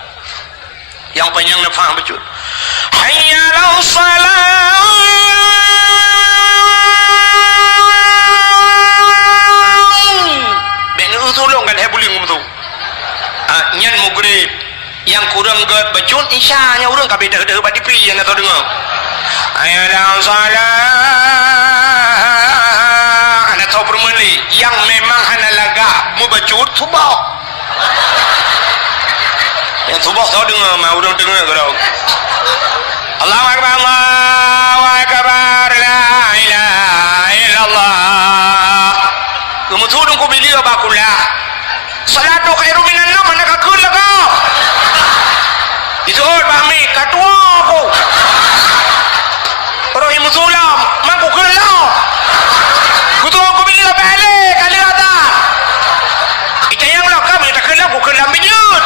yang panjang nak faham betul hayya ala salat ben utulung kan hebuling tu nyan mugrib yang kurang gat bacun isya nya urang kabeh dah ba dipi yang atau dengar hayya ala salat atau permeli yang memang hana laga mubacut subah yang subah tahu dengar mah udah dengar kau Allahu akbar Allahu akbar la ilaha illallah kemudian ku beli bakula salatu khairu minan naum mana kakul laga itu bahmi katua aku rohim sulam maku kelau kutu aku beli balik kali ada itu yang lo kamu tak kenal aku kenal menyut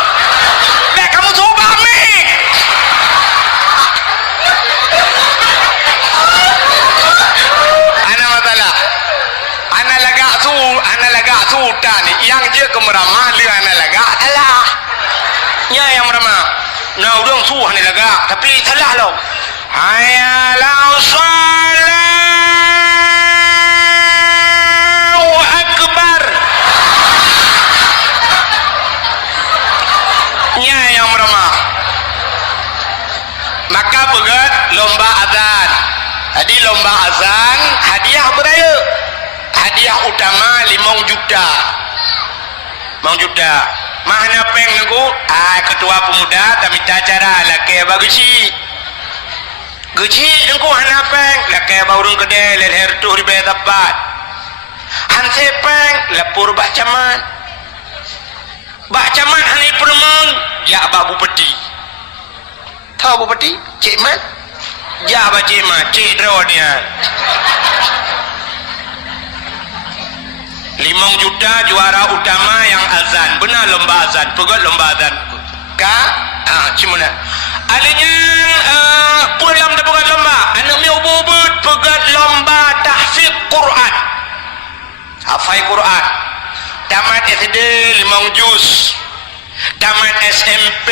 baik kamu coba mi ana masalah ana laga su tani yang je kemeramah dia ana laga alah nya yang meramah nah urang su ana laga tapi salah lo hayya la salat lomba azan. Jadi lomba azan hadiah beraya. Hadiah utama 5 juta. 5 juta. Mana peng nunggu? Ketua pemuda tak minta acara laki bagusi. Guci nunggu hana peng laki baurung kedai leher tu ribe dapat. Hanse peng lapur bak caman. Bak caman hani permen ya bak bupati. Tahu bupati? Cik Man? Ya bak cik Man, cik draw dia. 5 juta juara utama yang azan. Benar lomba azan. Pegat lomba azan. Kak? Cimana? Adanya pulang dah pegat lomba. Anak mi ubud pegat lomba tahfiz Quran. Hafai Quran. Tamat SD 5 juz. Tamat SMP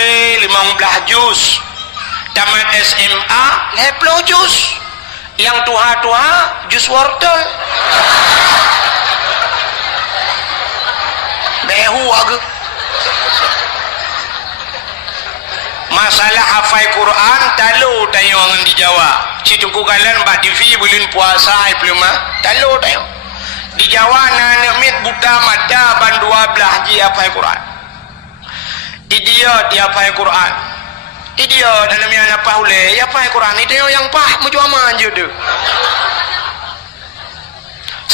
15 juz. Tamat SMA 10 juz. Yang tuha-tuha juz wortel. Behu aga. Masalah hafai Quran talu tayo ngan di Jawa. Citungku kalian mbak TV bulan puasa belum talu tayo. Di Jawa anak mit buta mata ban 12 ji hafai Quran. Di dia hafai Quran. Di dia dalam yang apa boleh hafai Quran itu yang pah mujuama je tu.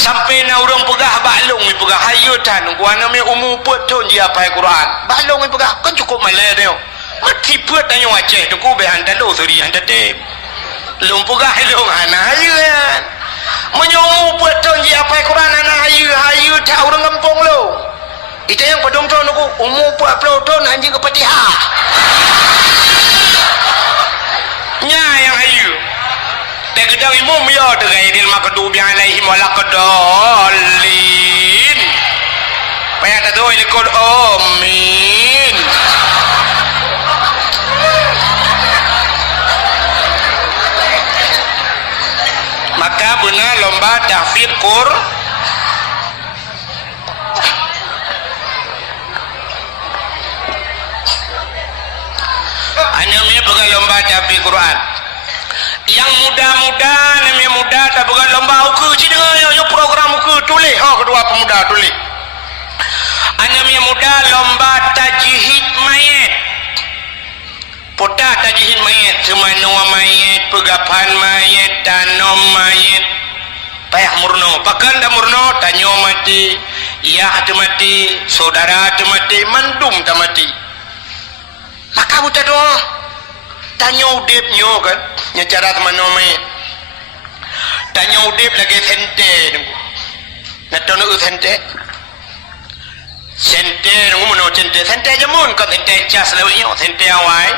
Sampai na urang pegah baklong mi pegah hayutan kuana mi umur put ton dia apa Quran baklong mi pegah kan cukup malai dia mati put tanya Aceh tu ku be hantar lo suri hantar te lom pegah long ana hayuan menyomu put ton dia apa Quran ana hayu tak urang kampung lo itu yang pedom ton aku umur put upload ton anjing ke Fatihah nya yang hayu Tegedang imum ya tergairil makdubi alaihim walaqdallin. Paya tahu ini kod amin. Maka benar lomba tahfiz Quran. Hanya me pegang lomba tahfiz Quran. Yang muda-muda namanya muda tak bukan lomba ukur cik dengar yo program ukur tulis kedua pemuda tulis namanya muda lomba tajhid mayat potah tajhid mayat semana mayat pegapan mayat tanam mayat payah murno pakan dah murno tanyo mati ya tu mati saudara tu mati mandum tak mati maka buta doa tanya udip nyo kan nya cara teman nomai tanya udip lagi sente nunggu natono sente nunggu mono sente jamun kan sente cas lewatnya sente awai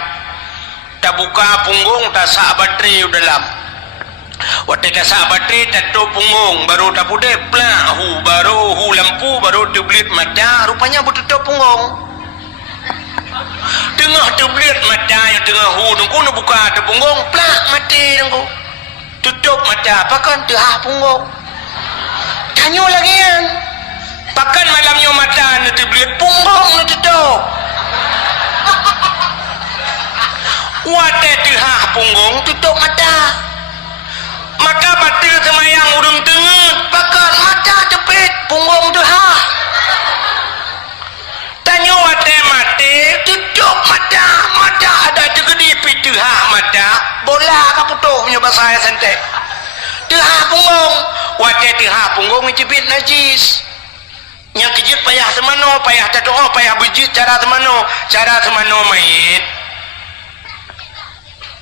tak buka punggung tak sak bateri dalam waktu tak sak bateri tak tu punggung baru tak pudek plahu baru hu lampu baru tublit mata rupanya betul punggung tengah tublit mata yang tengah nunggu nak buka tu punggung plak mati nunggu tutup mata pakan tengah punggung tanya lagi kan pakan malamnya mata nak tublit punggung nak tutup wadah tengah punggung tutup mata maka mati semayang urung tengah pakan mata cepit punggung tengah tanya wadah mati tutup mata ada tegedi pitah mata bola ka putuh punya bahasa santai tengah punggung wadah tengah punggung cebit najis yang kejut payah semano payah tak doa payah bejit cara semano mayit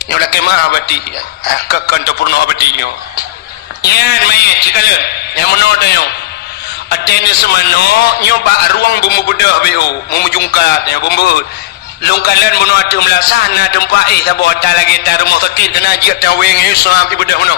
yang dah kemah abadi kan purna abadi nyo yan mayit cikalan yang menor tayo aten semano nyoba ruang bumbu bedah bo mumu jungkat ya bumbu lungkalan bunuh atu melasana tempat sabo tak lagi tak rumah sakit kena jiat taweng Islam ti bedah mono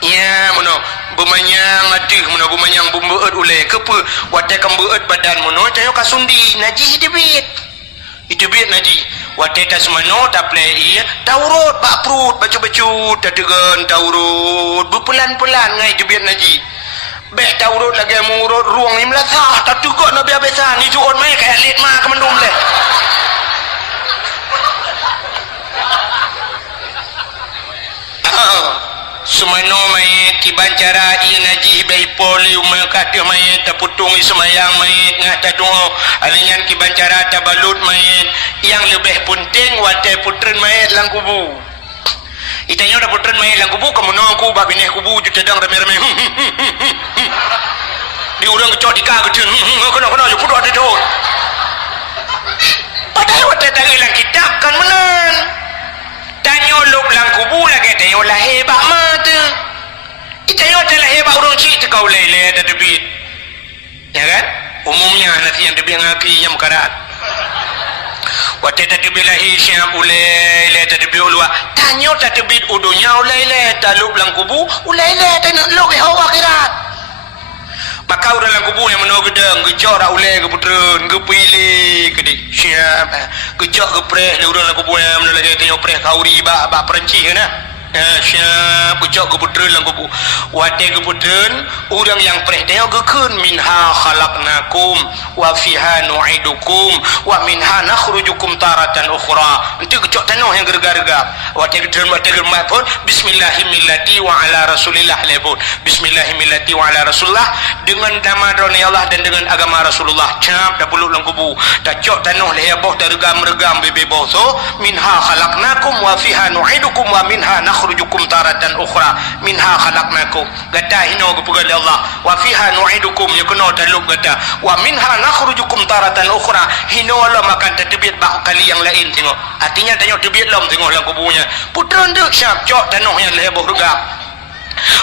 ya mono bumanyang adih mono bumanyang bumbu eut ule kepe watai kambeut badan mono tayo kasundi najis itu bit najis watai ta semano ta play taurut bak perut bacu-bacu ta tegen taurut berpelan-pelan ngai tu bit najis bek taurut lagi murut ruang ni melasah tak tukuk nak biasa ni tuon mai kayak lit ma ke mendum leh sumano mayit kibancara najih bay poli umakatih mayit taputung semayang mayit ngata doa alingan kibancara tabalut mayit yang lebih penting watai putren mayit lang kubu itanya dah putren mayit lang kubu kamu nongku babineh kubu jutadang rame-rame di urang kecok di kagutun kena yo kudu ada dot padahal watai dari lang kitab kan menan tanyo luk lang kubu lagi tayo lah hebat mata itayo telah hebat urang cik tekau lele ada debit ya kan umumnya nanti yang debit ngaki yang karat waktu tak debit lahi syam ulele tak debit ulwa tanyo tak debit udunya ulele tak luk lang kubu ulele tak nak luk hawa kirat maka orang lang kubu yang menunggu gedeng gejok rak ulele ke puteren ke pilih ke dik syam gejok ke preh le orang lang kubu yang menunggu lagi tanyo preh kauri bak perenci kena syab gejok ke puteren lang kubu wate ke puteren orang yang preh dia gekun minha khalaqnakum wa fiha nu'idukum wa minha nakhrujukum taratan ukhra nanti gejok tanah yang gergar-gergar wate ke mat pun bismillahirrahmanirrahim wa ala rasulillah lebut bismillahirrahmanirrahim wa ala rasulullah dengan nama Allah dan dengan agama Rasulullah cap dah buluk lang kubu tak cok tanah leh boh regam bebe boh so minha khalaqnakum wa fiha nu'idukum wa minha nakhrujukum taratan ukhra minha khalaqnakum gata hino kepugal Allah wa fiha nu'idukum yakno taluk gata wa minha nakhrujukum taratan ukhra hino Allah makan terdebit bak kali yang lain tengok artinya tengok terdebit lam tengok lang kubunya putran dek syap cok tanah yang leh boh regam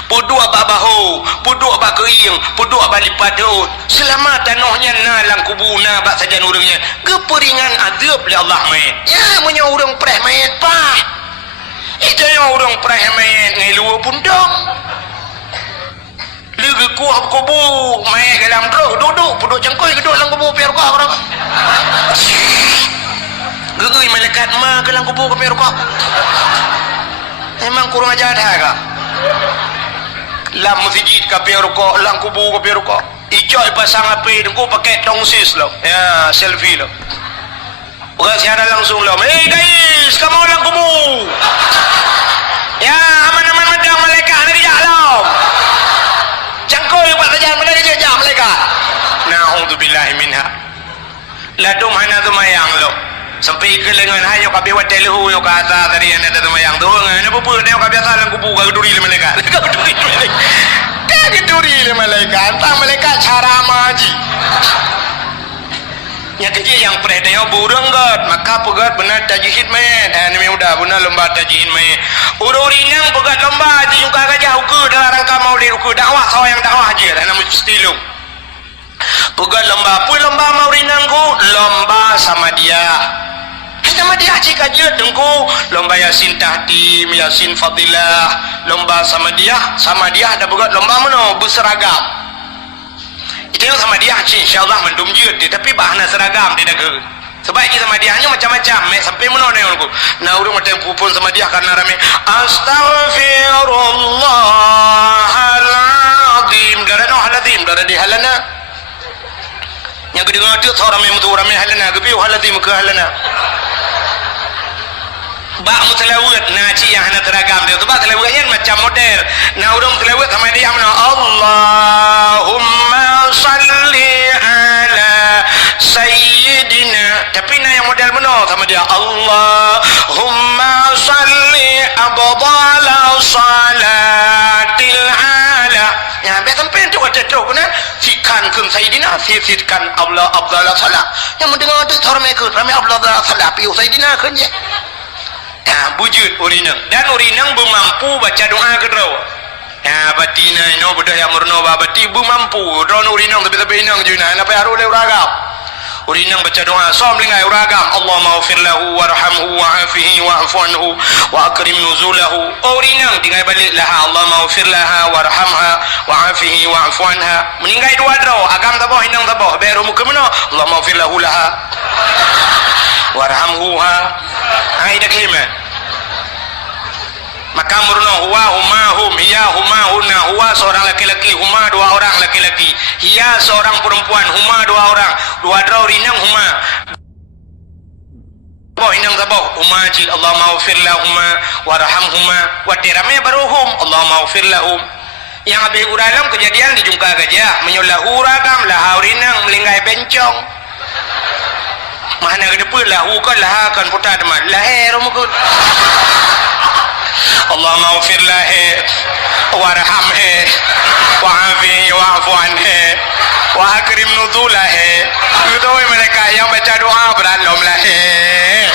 puduk abak bahu puduk abak kering puduk abak lipat daun selamat tanahnya na lang kubu na abak saja urangnya keperingan azab oleh Allah main ya punya urang preh main pak itu yang urang preh main ngai luar pundang lagi kuah kubu main dalam duduk puduk cangkoi duduk lang kubu biar kau orang gegui malaikat ma ke lang kubu ke biar kau emang kurang ajar dah kah lam masjid kape rokok lang kubu kape rokok ijoi pasang api dengku pakai tongsis lo ya selfie lo bukan siapa langsung lo hey guys kamu lang kubu ya aman-aman madang malaikat ada di jalan cangkoi buat saja mana dia jam malaikat na'udzubillahi minha ladum hana tu mayang lo sampai ke lengan hayo kabe watel hu yo kata tadi anda tu mayang tu ngana pupu ne kabe salang kubu ka duri le malaikat ka duri le malaikat tak malaikat cara maji yang kecil yang preh dia burung gat maka pegat benar tajihid mai dan me udah benar lomba tajihid mai ururinang pegat lomba di juga gajah uku dalam rangka maulid uku dakwah saw yang dakwah je dan mesti lu pegat lomba apa lomba maurinang ku lomba sama dia sama dia cik aja dengku lomba yasin tahtim yasin fadilah lomba sama dia ada buat lomba mana berseragam itu yang sama dia cik insyaallah mendum je tapi bahana seragam dia dah sebab kita sama dia hanya macam-macam sampai mana ni aku nah urang macam pupun sama dia karena rame astaghfirullahaladzim darah di halana yang kedengar tu seorang yang mutu ramai halana kepi haladzim ke halana bak mutalawat naci yang hana teragam dia tu bak telawatnya macam model nah urang telawat sama dia mana Allahumma salli ala sayyidina tapi nah yang model mana sama dia Allahumma salli abdala salatil ala ya biar sampai tu ada tu benar sikan kun sayyidina sikan Allah abdala salat yang mendengar tu ramai abdala salat piu sayyidina kun je ya bujud urinang dan urinang mampu baca doa kedua ya batina ino bedah yang murno babati mampu drone urinang tapi inang juna apa haru le uragam urinang baca doa som lingai uragam Allahumma ighfir lahu warhamhu wa'afihi wa'fu anhu wa akrim nuzulahu urinang tinggal balik laha Allahumma ighfir laha warhamha wa'afihi wa'fu anha meninggai dua draw agam tabah inang tabah beru muka mana Allahumma ighfir lahu laha warhamhu ha ai dah kalimat maka murno huwa huma hum hiya huma hunna huwa seorang laki-laki huma dua orang laki-laki hiya seorang perempuan huma dua orang dua draw rinang huma boh inang sabah umajid Allahumma ufir lahuma warhamhuma wa tirame baruhum Allahumma ufir lahum. Yang habis uralam kejadian di jungka gajah menyulah huragam lah haurinang melinggai bencong mana ke depan lahu kan lah akan putar teman lahir rumukun Allahumma ufir lahir warhamhe wa'afihi wa'afu anhe wa akrim nuzulahe. Itu mereka yang baca doa beralom lahir.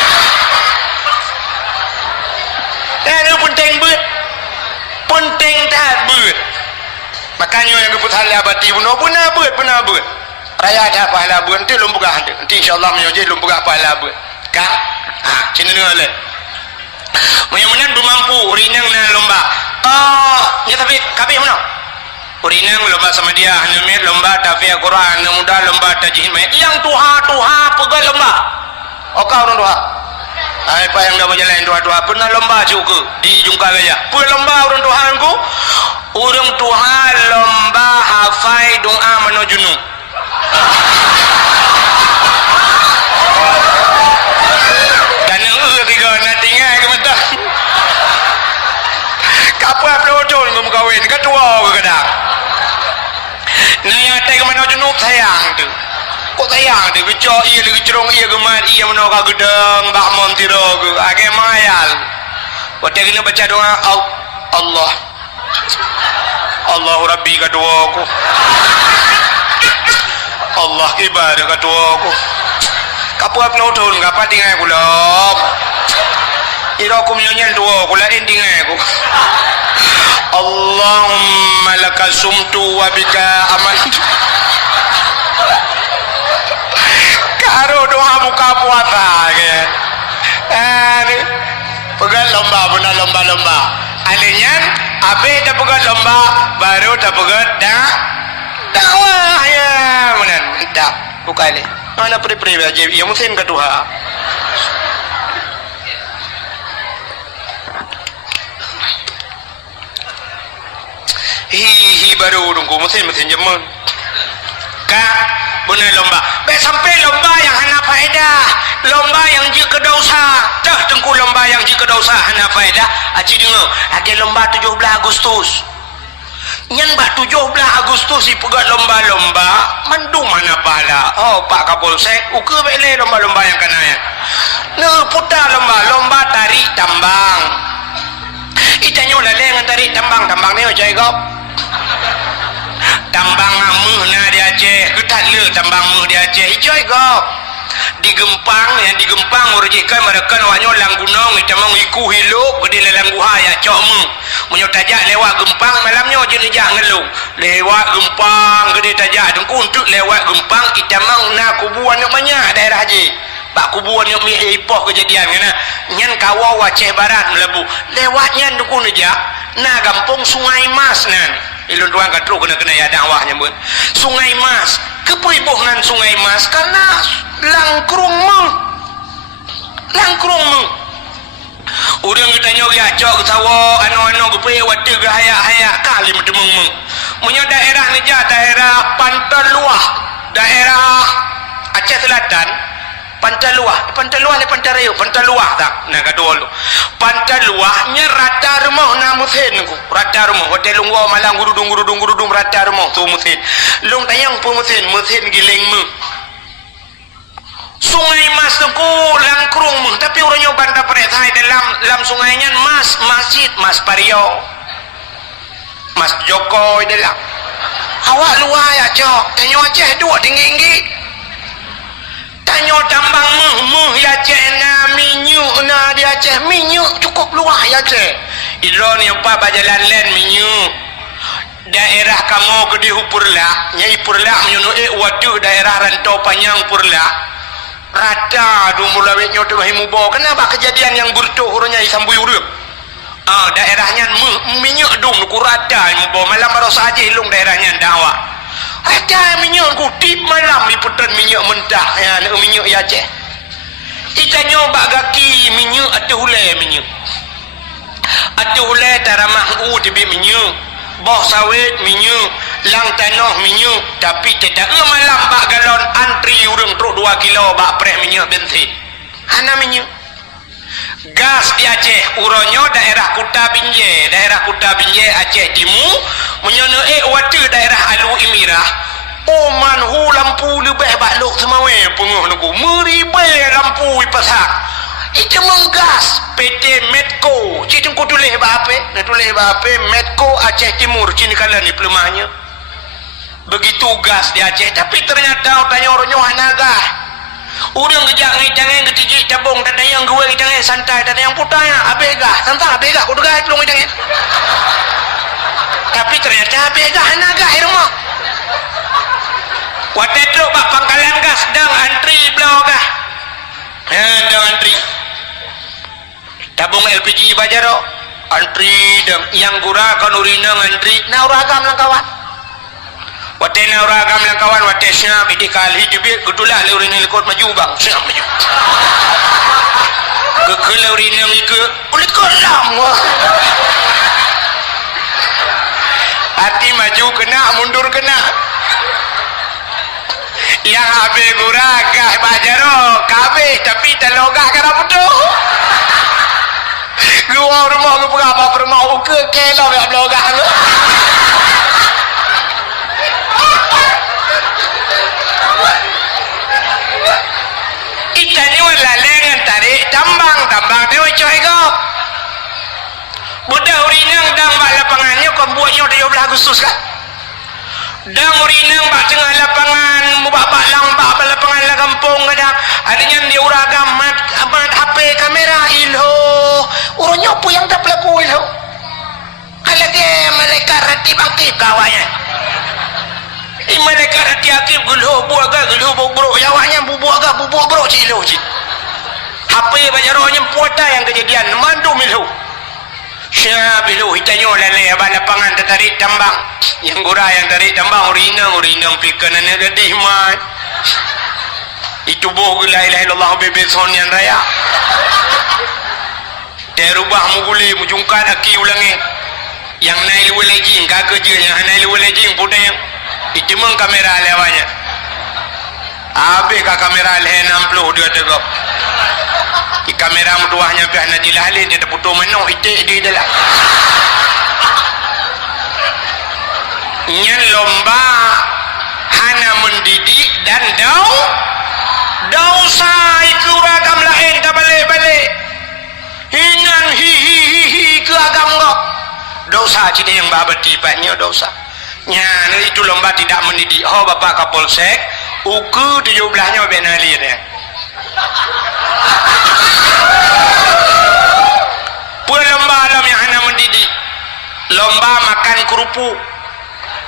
Dan itu penting bet, penting tak bet. Makanya yang kita halah bati benar bet. Raya ada pahala bet, nanti lom buka hantu. Nanti insyaAllah menyojih lom buka pahala bet. Kak, cina dengar le. Menyamanan bermampu rinang na lomba. Ya tapi kabeh mana? Urinang lomba sama dia, hanya lomba tafsir Quran, mudah lomba tajwid. Yang tuha pegal lomba. Okau orang tuha. Apa yang dah berjalan tuha pernah lomba juga di jungka gajah. Pernah lomba orang tuha aku. Orang tuha lomba hafai doa menujunu. Dan yang ketiga nanti ingat ke mata. Kapal pelocol memkawin ketua ke kadang. Nah yang ada ke mana junub sayang tu. Kok sayang tu? Kecok ia lagi cerong ia gemat ia menolak gedang bak montiro ke. Agai mayal. Waktu kena baca doa Allah. Allahu Rabbi kedua aku. Allah kibar kedua aku. Kapal pelocol ngapa tinggal aku lom. Ira aku menyanyian dua aku lain tinggal aku. Allahumma laka sumtu wa bika amantu. Karo doa buka puasa ke. Pegang lomba benar lomba. Alinyan abe dah pegang lomba baru dah pegang dakwah ya benar. Tak buka ni. Mana peri-peri aja ya musim kedua. Hihi baru tunggu mesin jaman. Kak, benar lomba. Sampai lomba yang hana faedah, lomba yang jika dosa. Dah tengku lomba yang jika dosa hana faedah. Aci dengar, ada lomba 17 Agustus. Nyan ba 17 Agustus si pegat lomba-lomba, mandum mana pahala. Oh, Pak Kapolsek, uke bele lomba-lomba yang kanayan. Nah, putar lomba tarik tambang. Itanyo lale ngan tarik tambang ni ojai gop. Tambang amuh na di Aceh, ketat le tambang muh di Aceh, hijau gop. Di Gempang urujikan mereka wanyo lang gunung itamang iku hiluk gede lelang guha ya cok mu. Munyo tajak lewat Gempang malamnya je nejak ngelung. Lewat Gempang gede tajak dengku untuk lewat Gempang itamang na kubuan yang banyak daerah haji. Pak kubuan yang mi ipoh kejadian kena. Nyan kawa Aceh Barat melebu. Lewatnya dengku nejak na kampung Sungai Mas nan. Ilun tuan katru kena ya dakwahnya bun. Sungai Mas, kepribohan Sungai Mas karena langkrung meng. Urang kita nyogi acok sawo anu gepe wate ge haya kali medemeng meng. Munyo daerah neja daerah Pantai Luah, daerah Aceh Selatan. Pantai Luah ni Pantai Rayu, Pantai Luah tak. Nah kadua lu. Pantai Luah nya rata rumah na musin ku. Rata rumah hotel lungwa malang gurudung rata rumah tu musin. Lung tayang pu musin giling mu. Sungai Mas tu ku langkrung mu, tapi orangnya banda peretai dalam sungainya masjid Mas Pario. Mas Joko dalam. Awak luar ya cok. Tanyo Aceh dua tinggi. Tanyo tambang muh ya Aceh na minyu na dia Aceh minyu cukup luah ya Aceh. Idron yang pa bajalan len minyu. Daerah kamu gede hupurla, nyai purla menyunu waduh daerah rantau panjang purla. Rata dumula wenyo tu bahimu bawa. Kenapa kejadian yang burtuh orangnya isambu urip? Daerahnya minyu dum ku rata mu bawa malam baru saja hilung daerahnya dakwah. Ada minyak kutip malam liputan minyak mentah ya minyak ya Aceh. Itanyo bagaki minyak atau hulai minyak. Atau hulai taramah tibi minyak. Boh sawit minyak, lang tanah minyak, tapi tidak malam bak galon antri urang truk 2 kilo bak preh minyak bensin. namanya gas di Aceh uronyo daerah Kuta Binjai Aceh Timur menyono water daerah Alu Imirah oman hu lampu lebih bakluk semawe penguh nuku meribai lampu ipasak itu menggas PT Medco cik tungku tulis bahape Medco Aceh Timur cini kala ni pelemahnya begitu gas di Aceh tapi ternyata tanya orangnya hanaga urang kejak ngai tangan ketijik tabung tak ada yang gue tangan santai tak ada yang putanya abega santai abega kudu gai pelung tangan tapi ternyata abega hanaga rumah watetro bak pangkalan gas dang antri belau gah dang antri tabung LPG bajaro antri dang yang gura kan urina antri na uragam lang kawan watena uragam lang kawan watesnya bidi kali jubir gedulah le urina likot maju bang siap maju ke urina ke ulit kolam hati maju kena mundur kena yang abe guragah bajaro kabe tapi telogah kana putuh gua rumah lu berapa permau ke kelo ya blogah lu itani wala lengan tarik tambang dewe coy go budak urinang dang bak lapangannya kau buatnya 17 Agustus kan dang urinang bak tengah lapangan mubak lang bak lapangan la kampung kadang adanya dia uragam mat HP kamera ilho urunyo apa yang tak pelaku ilho alage mereka rati bangkip kawanya mereka rati akib gulho buaga gulho bro yawanya bubuaga bro cilo cik HP banyaronya puata yang kejadian mandu milho syabilu hitanyo lalai abang lapangan tertarik tambang yang gura yang tarik tambang urinang pikanannya gadih mat itu boh la ilaha illallah bebet sonyan raya terubah muguli mujungkan aki ulangi yang naik lejing kagak je yang naik lejing punya yang itu meng kamera lewanya abe ka kamera leh 60 dia tegap di kamera mutuahnya pihak najilah leh dia putu meno itik di dalam nyan lomba hana mendidik dan dausa itu ragam lain tak balik hinan hi ke agam kok dosa cina yang babati banyak dosa nyan itu lomba tidak mendidik bapak Kapolsek uku 17-nya benali dia pun lomba alam yang hana mendidik lomba makan kerupuk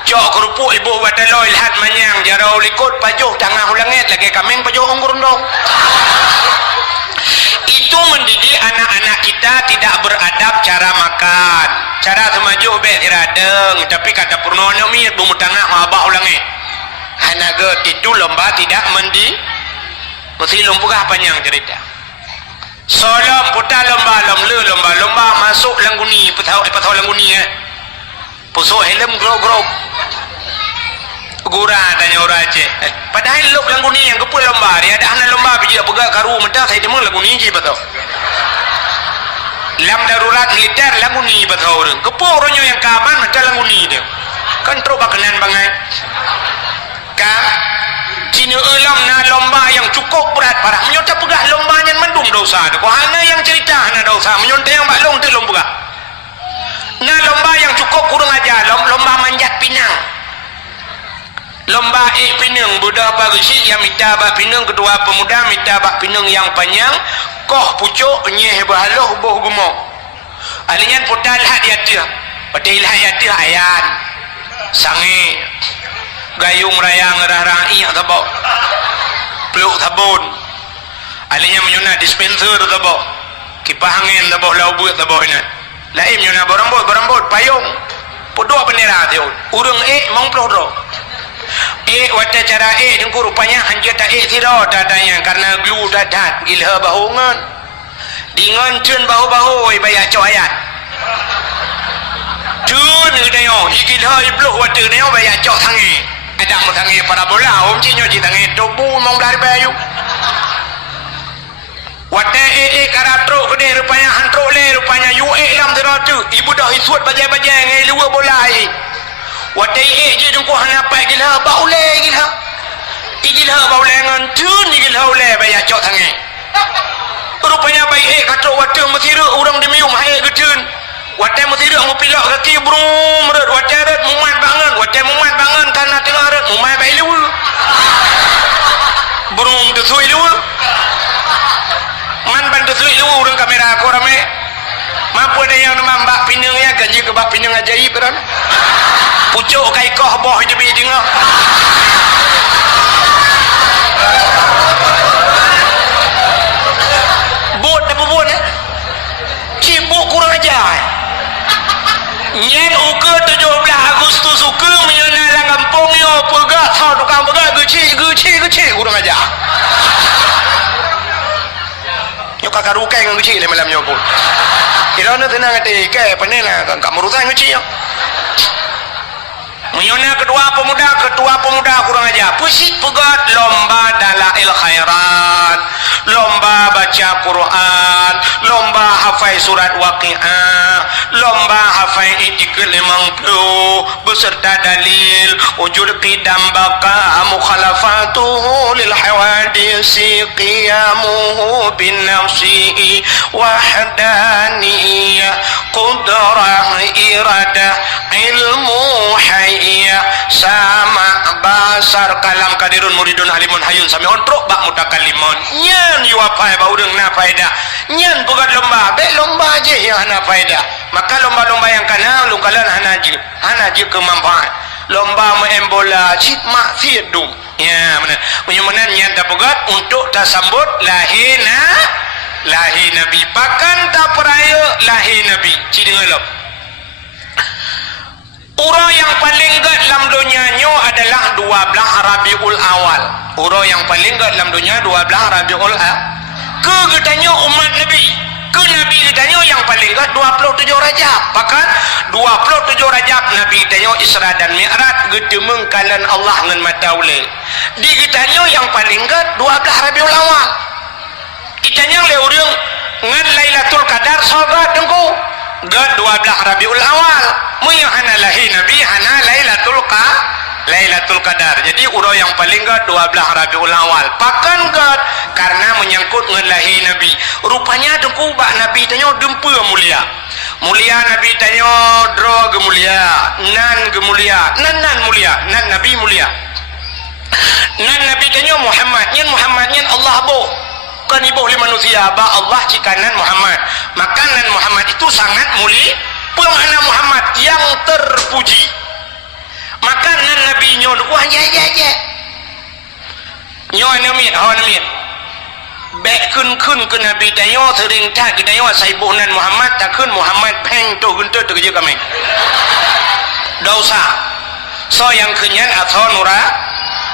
cok kerupuk ibu batalo ilhat manyang jarau likut pajuh tangah ulangit lagi kameng pajuh onggur dong itu mendidik anak-anak kita tidak beradab cara makan cara semaju bet iradeng tapi kata purnono mi bumbu tangah mabak ulangit hanaga itu lomba tidak mandi mesti lumpugah panjang cerita solom putar lomba masuk langguni petau langguni pusuk helm grog gura tanya orang Aceh padahal lok langguni yang kepul lomba dia ada anak lomba biji pegang karu mentah saya temu langguni je betul lam darurat militer langguni betul orang kepul orangnya yang kaman mentah langguni dia kan teruk bakanan bangai kan cina elam na lomba yang cukup berat parah menyontak pegah lomba yang mendung dosa tu kau hana yang cerita hana dosa menyontak yang baklong tu lomba na lomba yang cukup kurang ajar lomba manjat pinang lomba pinang budak bagusik yang minta bak pinang kedua pemuda minta bak pinang yang panjang koh pucuk nyeh bahaloh boh gemuk alinyan putar lahat yatir patai lahat yatir ayan sangi gayung raya ngerah iya tabok peluk sabun alinyan menyuna dispenser tabok kipas angin tabok laubut tabok ini lain menyuna berambut payung podok bendera dia urang mong pelodro wata cara dengku rupanya anjata tiro dadanya karena glu dadat ilha bahungan dengan cun bahu-bahu bayar coayan cun dayo igilha ibluh wata dayo bayar cok tangi ada mo tangi para bola cinyo ji tangi tubu mong dari bayu Wate karatro kene rupanya hantro le rupanya yu lam teratu ibu dah isuat bajai-bajai ngai luar bolai. Wate je dengko hana pai gila baule gila. Igila baule ngan tun igila ole baya cok tangai. Rupanya bai katro wate mesira urang demium hai getun. Wate mesira mu pilak kaki brum red wate red mumat bangan kana tengah red mumai bai lu. Brum tu sui lu. Man bantu sui lu urang kamera aku rame. Mampu ada yang nama mbak pinang ya gaji ke mbak pinang ajaib kan. Pucuk kai koh boh je bi dengar. Bot apa bot cibuk kurang ajar. Nyen uke 17 Agustus uke menyana lang kampung yo pegak thau tukang pegak geci kurang ajar. Yo kakak rukai dengan geci le malam yo pun. Kira na tenang ate ke panela kan kamurusan geci yo. Menyona ketua pemuda kurang aja pusing pegat lomba dalail khairat, lomba baca Quran, lomba hafal surat waqiah, lomba hafal itikul 50 beserta dalil wujud qidam baka mukhalafatuhu lil hawadisi qiyamuhu bin nafsi wahdaniyah qudrah iradah ilmu hayya sama basar kalam kadirun muridun halimun hayun sami ontrok bak mutakallimun nyan yu apa ba urang na faedah nyan bukan lomba be lomba je yang hana faedah maka lomba-lomba yang kana lukalan hana je kemanfaat lomba main bola cip mak fiedum ya benar menyamanan nyan dah pegat untuk tasambut lahir nabi pakan tak peraya lahir nabi cidengelop. Urang yang paling gat dalam dunia nyo adalah 12 Rabiul Awal. Urang yang paling gat dalam dunia 12 Rabiul Awal. Ke getanyo umat Nabi. Ke Nabi getanyo yang paling gat 27 Rajab. Pakan 27 Rajab Nabi getanyo Isra dan Mi'raj getemeng kalan Allah ngan mata ule. Di getanyo yang paling gat 12 Rabiul Awal. Kitanya le urang ngan Lailatul Qadar sogat dengku. Gad 12 Rabiul Awal muya hana lahir Nabi hana Lailatul Qadar. Jadi urang yang paling gad 12 Rabiul Awal pakan gad karena menyangkut dengan lahir Nabi. Rupanya dengku bak Nabi tanyo dempa mulia Nabi tanyo dro ge mulia nan mulia nan Nabi mulia nan Nabi tanyo Muhammad nyen Allah bo kan ibu oleh manusia ba Allah cikanan Muhammad makanan Muhammad itu sangat mulia pemana Muhammad yang terpuji makanan Nabi nyo wah je nyo namit be kun ke Nabi dayo sering tak dayo saibunan Muhammad takun Muhammad peng tu guntur tu je kami dosa so yang kenyan atau nura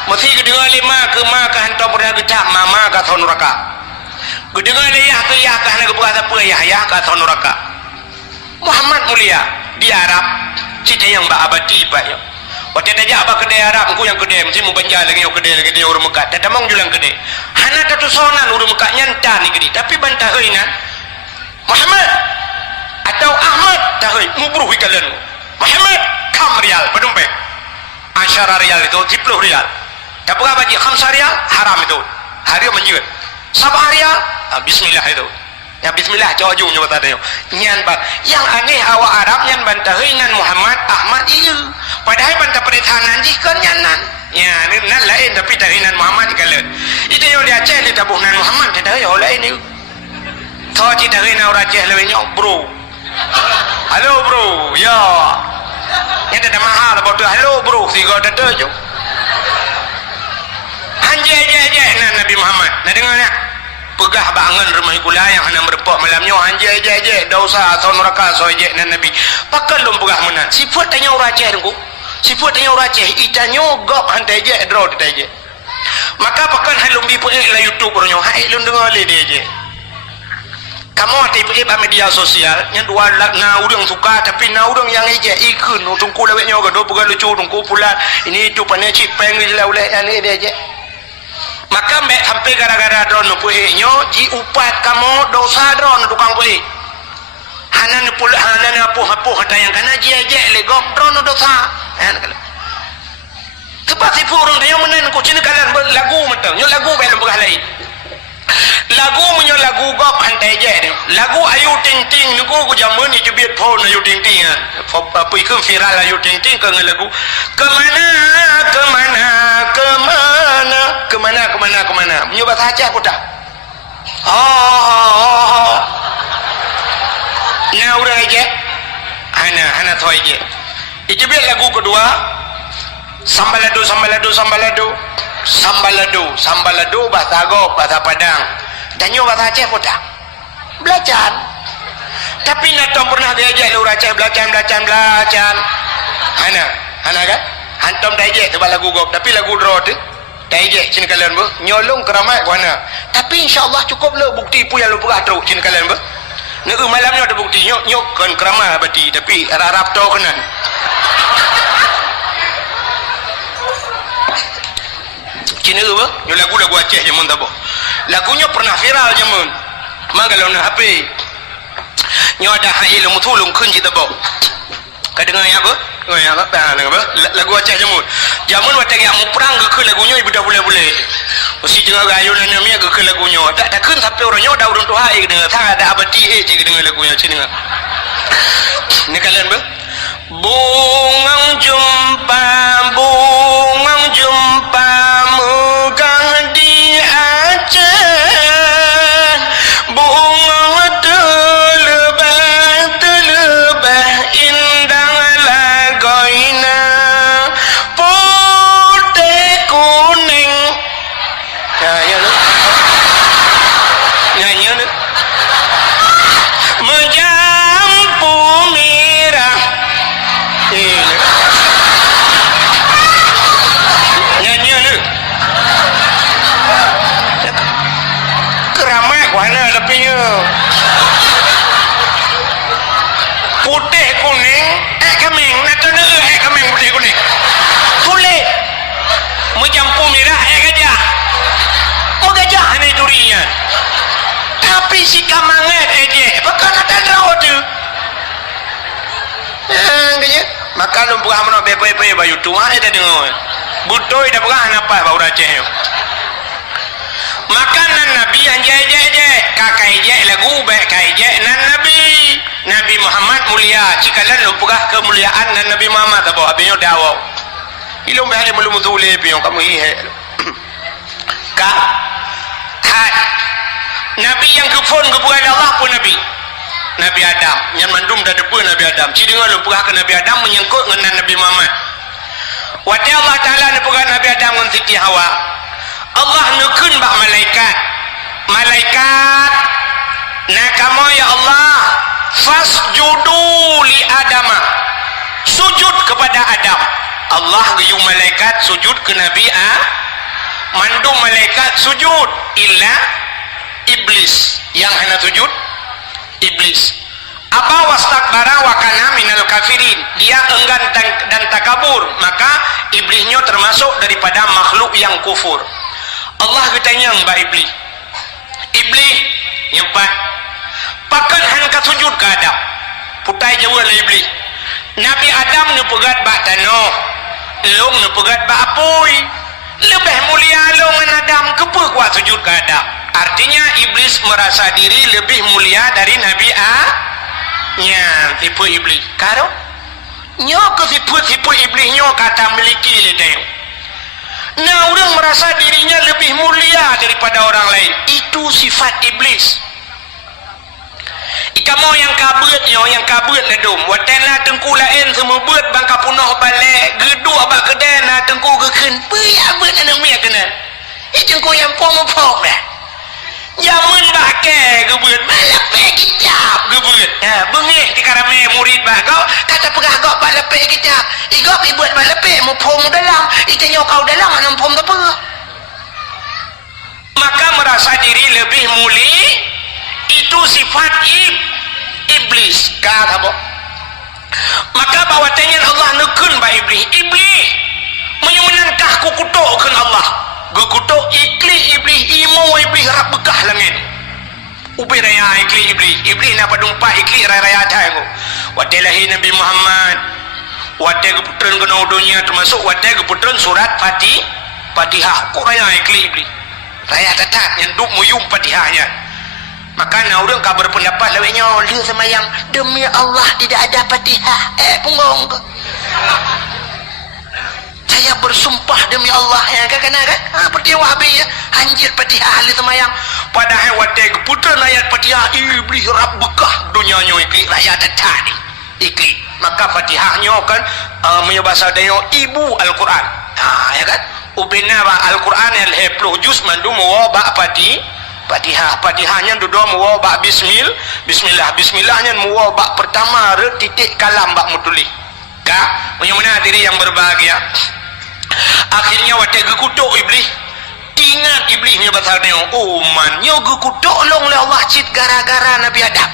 mesti kedengar lima ke ma ke hantar pernah gecak mama ke atau nuraka kedengar yah ke hana ke berkata apa yah ke atau nuraka Muhammad mulia di Arab cerita yang bak abadi pak yo waktu aja abak kedai Arab aku yang kedai mesti mau banjar lagi kedai orang Mekah tak damang jualan kedai hana tatu sonan orang Mekah nyanta ni kedai tapi bantah euy Muhammad atau Ahmad tahui mubruh ikalan Muhammad kam rial pedompet asyara rial itu 10 rial tak berapa bagi 5 rial haram itu hari menjut 10 rial bismillah itu ya bismillah jauh nyoba tadi nyan bang yang aneh awak Arab nyan bantahi nan Muhammad Ahmad iya padahal bantah peritahanan jika nyanan ya nan lain tapi tahinan Muhammad kalau itu yang dia Aceh dia tabuh nan Muhammad dia tahu lain ni tahu cerita tahinan orang Aceh lebihnya bro halo bro ya yang ada mahal betul halo bro tiga ada je hanje nan Nabi Muhammad nak dengar ni pegah bangun rumah kula yang hana merepok malamnya hanje dosa atau neraka so je nan Nabi pakai lum pegah menan sifat tanya orang Aceh dengku sifat tanya orang Aceh itanyo gop hantai je draw ditai je maka pakai halum bi puek la YouTube orangnya hai lum dengar le dia je kamu tipe media sosial nya dua na urang suka tapi na urang yang eje ikun tungku laweknya ga do puga lucu tungku pula ini itu pane cipeng di laulek ani dia je maka mek sampai gara-gara dron puhinyo ji upat kamu dosa dron tukang puhi hanan pula hanan apuh-apuh tayang kana ji aje le gok dron dosa sebab si purung dia menen ku cina kalan lagu metang nyo lagu belum berhalai lagu menyo lagu gok hantai je ni lagu ayu ting ting ni ku jamun ni jubit phone ayu ting ting apa ikut viral ayu ting ting ke lagu kemana kemana kemana kemana kemana kemana menyo bahasa Aceh ku tak nah urang aja hana thoi je ijubit lagu kedua sambalado sambalado sambalado sambalado sambalado bahasa Agop bahasa Padang dan nyo bahasa Aceh pun tak belajar tapi nak tom pernah diajak lu Aceh belajar hana kan hantom diajak sebab lagu Gop tapi lagu draw tu diajak cina kalian bu nyolong keramat kuana tapi insyaAllah cukup le bukti pu yang lu perah teruk cina kalian bu nak malam ni ada bukti nyok kan keramat berarti tapi harap tau kenan Cina apa? Nyo lagu Aceh jamun tak apa. Lagunya pernah viral jamun. Mak kalau nak HP. Nyo ada hai lu mutulung kun kita bawa. Kau dengar apa? Dengar apa? Lagu Aceh jamun. Jamun waktu yang mu perang ke lagunya ibu dah boleh. Mesti dengar gayo dan namanya ke lagunya. Tak kun sampai orangnya dah urang tu hai dengar. Tak ada abadi je dengar lagunya Cina. Ni kalian ber? Bungang jumpa megang di Aceh bunga terlebah indah lagoina putih kuning nyanyi lu menjampu merah nyanyi lu keramai kuana lepinya putih kuning kemeng natana kemeng putih kuning kulit menjampu merah gajah megajah ni durinya tapi si kamangat aja bukan ada draw tu gajah maka lu bukan mana bepe bayu tua ada dengar butoi dah bukan apa bau Aceh makanan Nabi yang je kakai je lagu baik kai je nan Nabi Muhammad mulia cikalan lu pegah kemuliaan dan Nabi Muhammad apa habisnya dawa ilmu bahari belum tule pion kamu ihe ka hat Nabi yang kufun kepada Allah pun Nabi Adam yang mandum dah depan Nabi Adam ciri dengan lu pegah ke Nabi Adam menyangkut dengan Nabi Muhammad waktu Allah Ta'ala ni pegah Nabi Adam dengan Siti Hawa Allah nukun bak malaikat nakamo ya Allah fasjudu li Adama sujud kepada Adam Allah gayu malaikat sujud ke Nabi mandum malaikat sujud illa iblis yang hanya sujud iblis apa wastakbara wa kana minal kafirin dia enggan dan takabur maka iblisnya termasuk daripada makhluk yang kufur Allah bertanya mbak iblis nyempat pakan hanka sujud ke Adam putai jawab lah iblis Nabi Adam ni pegat bak tanah long ni pegat bak apoi lebih mulia long dengan Adam kepa kuat sujud ke Adam artinya iblis merasa diri lebih mulia dari Nabi nya tipu iblis karo nyo ke tipu iblis nyo kata miliki le tengok nah orang merasa dirinya lebih mulia daripada orang lain itu sifat iblis ikamu yang kabut ledum watena tengku lain semua buat bangka punah balik geduk abak kedai na tengku keken paya buat anak mia kena tengku yang pom-pom dah jamun bakai gebut malah pergi kitab gebut bengih dikarame murid bak kau kata pegah kau balap pergi kitab igop ibuat balap mu pom dalam itanya kau dalam anam pom apa maka merasa diri lebih mulia itu sifat iblis kata apa maka bawa tanya Allah nukun ba iblis menyumenangkah ku kutukkan Allah Gukutuk ikli iblis imu iblis rap bekah langit. Ubi raya ikli iblis nak padumpa ikli raya tayang. Wate lahir Nabi Muhammad. Wate keputran kena dunia termasuk wate keputran surat Fatihah. Kok raya ikli iblis? Raya tatat yang duk muyum Fatihahnya. Maka orang kau berpendapat lewatnya dia semayang demi Allah tidak ada Fatihah. Punggung. Saya bersumpah demi Allah ya kan seperti Wahabi ya anjir Fatihah ahli semayang padahal wadah keputusan ayat Fatihah iblis rap bekah dunianya ikli rakyat tadi ikli maka Fatihahnya kan bahasa dia ibu Al-Quran ya kan ubina Al-Quran yang 10 juz mandu mewabak Fatihahnya duduk mewabak bismillahnya mewabak pertama titik kalam bak mutuli kak punya mana diri yang berbahagia. Akhirnya wadah gekutuk iblis ingat iblisnya pasal dia mannya gekutuk long le Allah cit gara-gara Nabi Adam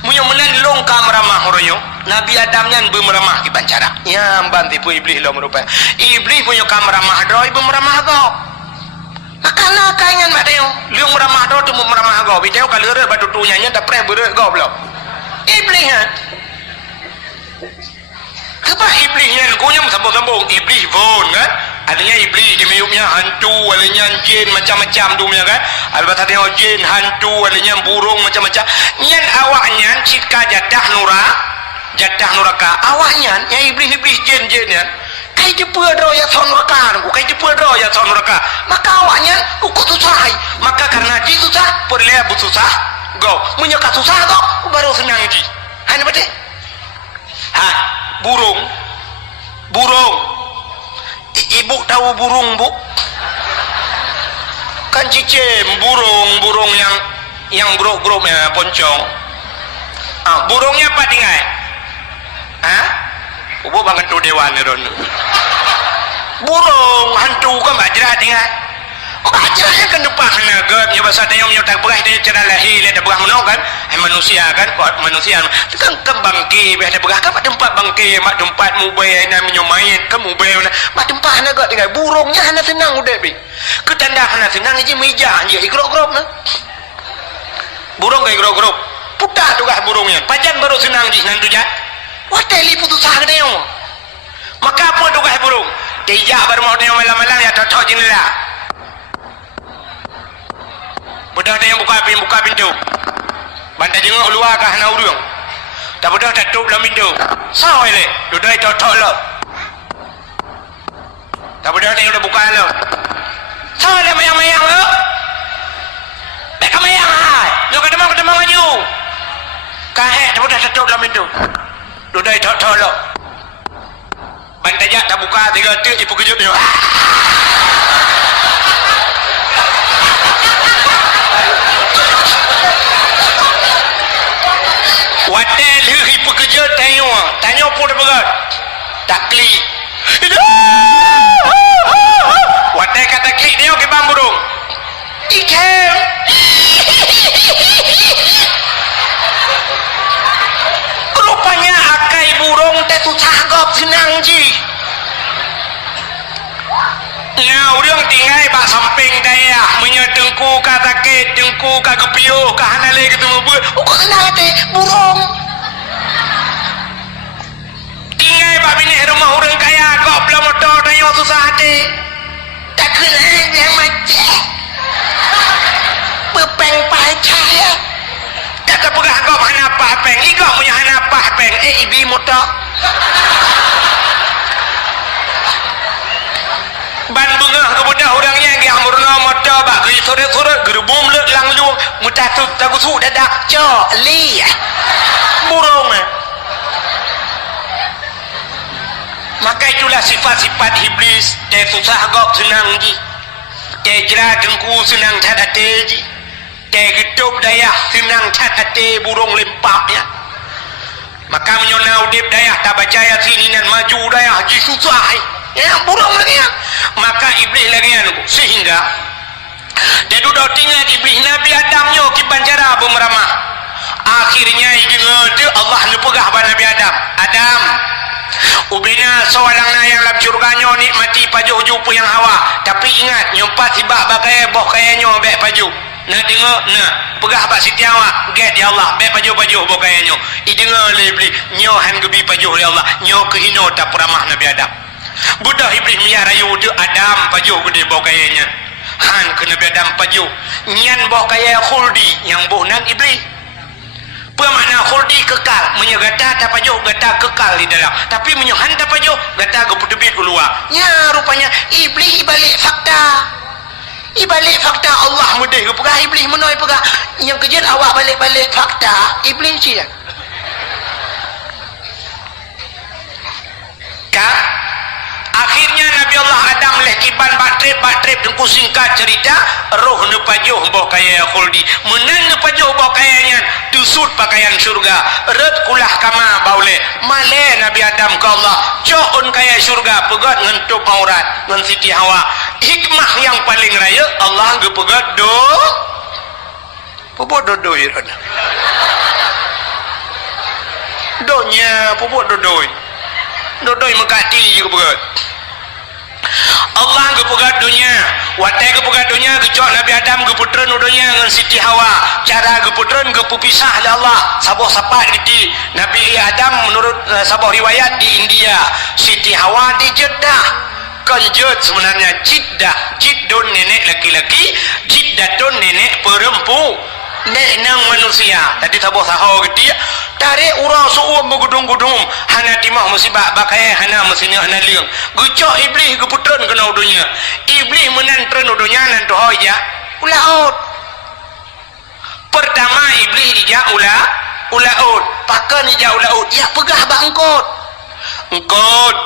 punya menan long kamramah orangnya Nabi Adam nyan bemeramah di bancara yang banti pun iblis lo merupakan iblis punya kamramah doi bemeramah kau maka nak kaingan mak dia liung meramah doi tu meramah kau video kalau ada batu tunya nya tak pernah berat kau belum iblis ha Kapa iblis yang kunyam sambung-sambung iblis pun kan adanya iblis di miumnya hantu adanya jin macam-macam tu kan albatah dia jin hantu adanya burung macam-macam nyan awaknya cika jadah nuraka awaknya yang iblis jin ya kai jepur ro ya son neraka kai jepur ro ya son neraka maka awaknya ukut susah maka karena ji susah perle bu susah go menyeka susah kok baru senang ji hanya betul burung ibu tahu burung bu kan cicim burung yang grup ya poncong burungnya apa tinggal ubu banget tu dewan ron burung hantu kan bajra tinggal bajranya kan depan naga bahasa dia tak berah dia cara lahir dia berah menau kan manusia kan buat manusia kan bangki ada berah kan tempat bangki mak tempat mubai namanya mayat kan mubai mak tempat naga tinggal burungnya hana senang udah bi ketanda hana senang aja meja aja igrok-grok nah burung kayak igrok-grok putah tu kah burungnya pajan baru senang di nanti jat wateli putus sah dia maka apa tu kah burung dia baru mau dia malam-malam ya cocok jendela budak dia yang buka pintu bantai jenguk luar kah nak urung tak budak tak tutup dalam pintu sao ele duduk cocok lo tak budak dia udah buka lo sao ele mayang-mayang lo tak mayang lo kedemang maju kahek tak budak tutup dalam pintu duduk cocok lo bantai jak tak buka 3 detik ibu kejut dia Wadah lih pekerja tanya pun dia berat tak klik wadah kata klik dia ke bang burung ikan rupanya akai burung tak susah gop senang ji nah orang tinggal bak samping daya menyedengku kata ke dengku kata kepiuh kahana lagi ketemu kok kenal teh burung tinggal bak bini rumah orang kaya kok belum motor daya susah hati tak kenal yang macam bepeng pacaya kata pegah kau hana pahpeng ikut punya hana pahpeng ibi motor ban bengah kepada orangnya yang murna motor bak geri sore-sore gerbum lek lang lu mutatut tagusu dadak cok li burung maka itulah sifat-sifat iblis dia susah gok senang ji dia jera dengku senang cat hati ji dia hidup daya senang cat hati burung lempapnya maka menyonau dip daya tak baca ayat sini dan maju daya ji susah ya burung lagi ya maka iblis lagi sehingga dia duduk tinggal iblis Nabi Adamnya ki bancara bemeramah akhirnya dia Allah pegah pada Nabi Adam ubina seorang yang dalam syurganya nikmati pajuh jupu yang hawa, tapi ingat nyompat sibak bakai boh kayanya bek paju. Nak dengar, nak pegah bak Siti awak get ya Allah bek paju-paju boh kayanya. I dengar le beli nyo han gebi pajuh ya Allah, nyo kehino tak peramah Nabi Adam. Budak iblis miyah rayu dia Adam pajuh gede boh kayanya. Han ke Nabi Adam pajuh. Nyan boh kaya khuldi yang boh nan iblis. Apa makna khuldi kekal? Menyegata tak pajuh gata kekal di dalam. Tapi menyohan tak pajuh gata geputebit keluar. Ya rupanya iblis balik fakta. Ibalik fakta Allah mudah ke pegah iblis menoi pegah. Yang kejut awak balik-balik fakta iblis cia. Kak akhirnya Nabi Allah Adam leh kiban batrip tengku singkat cerita roh ne pajuh boh kaya khuldi menang ne pajuh boh kayanya tusut pakaian surga red kulah kama baule male Nabi Adam ke Allah coun kaya surga pegat ngentup aurat ngan Siti Hawa hikmah yang paling raya Allah ge pegat do pobot dodoi donya pobot dodoi mengkati juga pegat Allah ke pegat dunia watai ke pegat dunia kecok Nabi Adam ke putran dunia dengan Siti Hawa cara ke putran ke pupisah oleh Allah sabuh sapat gitu Nabi Adam menurut sabuh riwayat di India Siti Hawa di Jeddah konjut sebenarnya jiddun nenek laki-laki jiddatun nenek perempuan nenang manusia tadi sabuh sahau gitu tarik urang suum begudung-gudung hana timah musibah bakai hana mesinnya hana liang gucok iblis ke putran kena udunya iblis menantren udunya nanti hoya ulaut pertama iblis ija ulaut pakan ija ulaut ya pegah bangkot engkot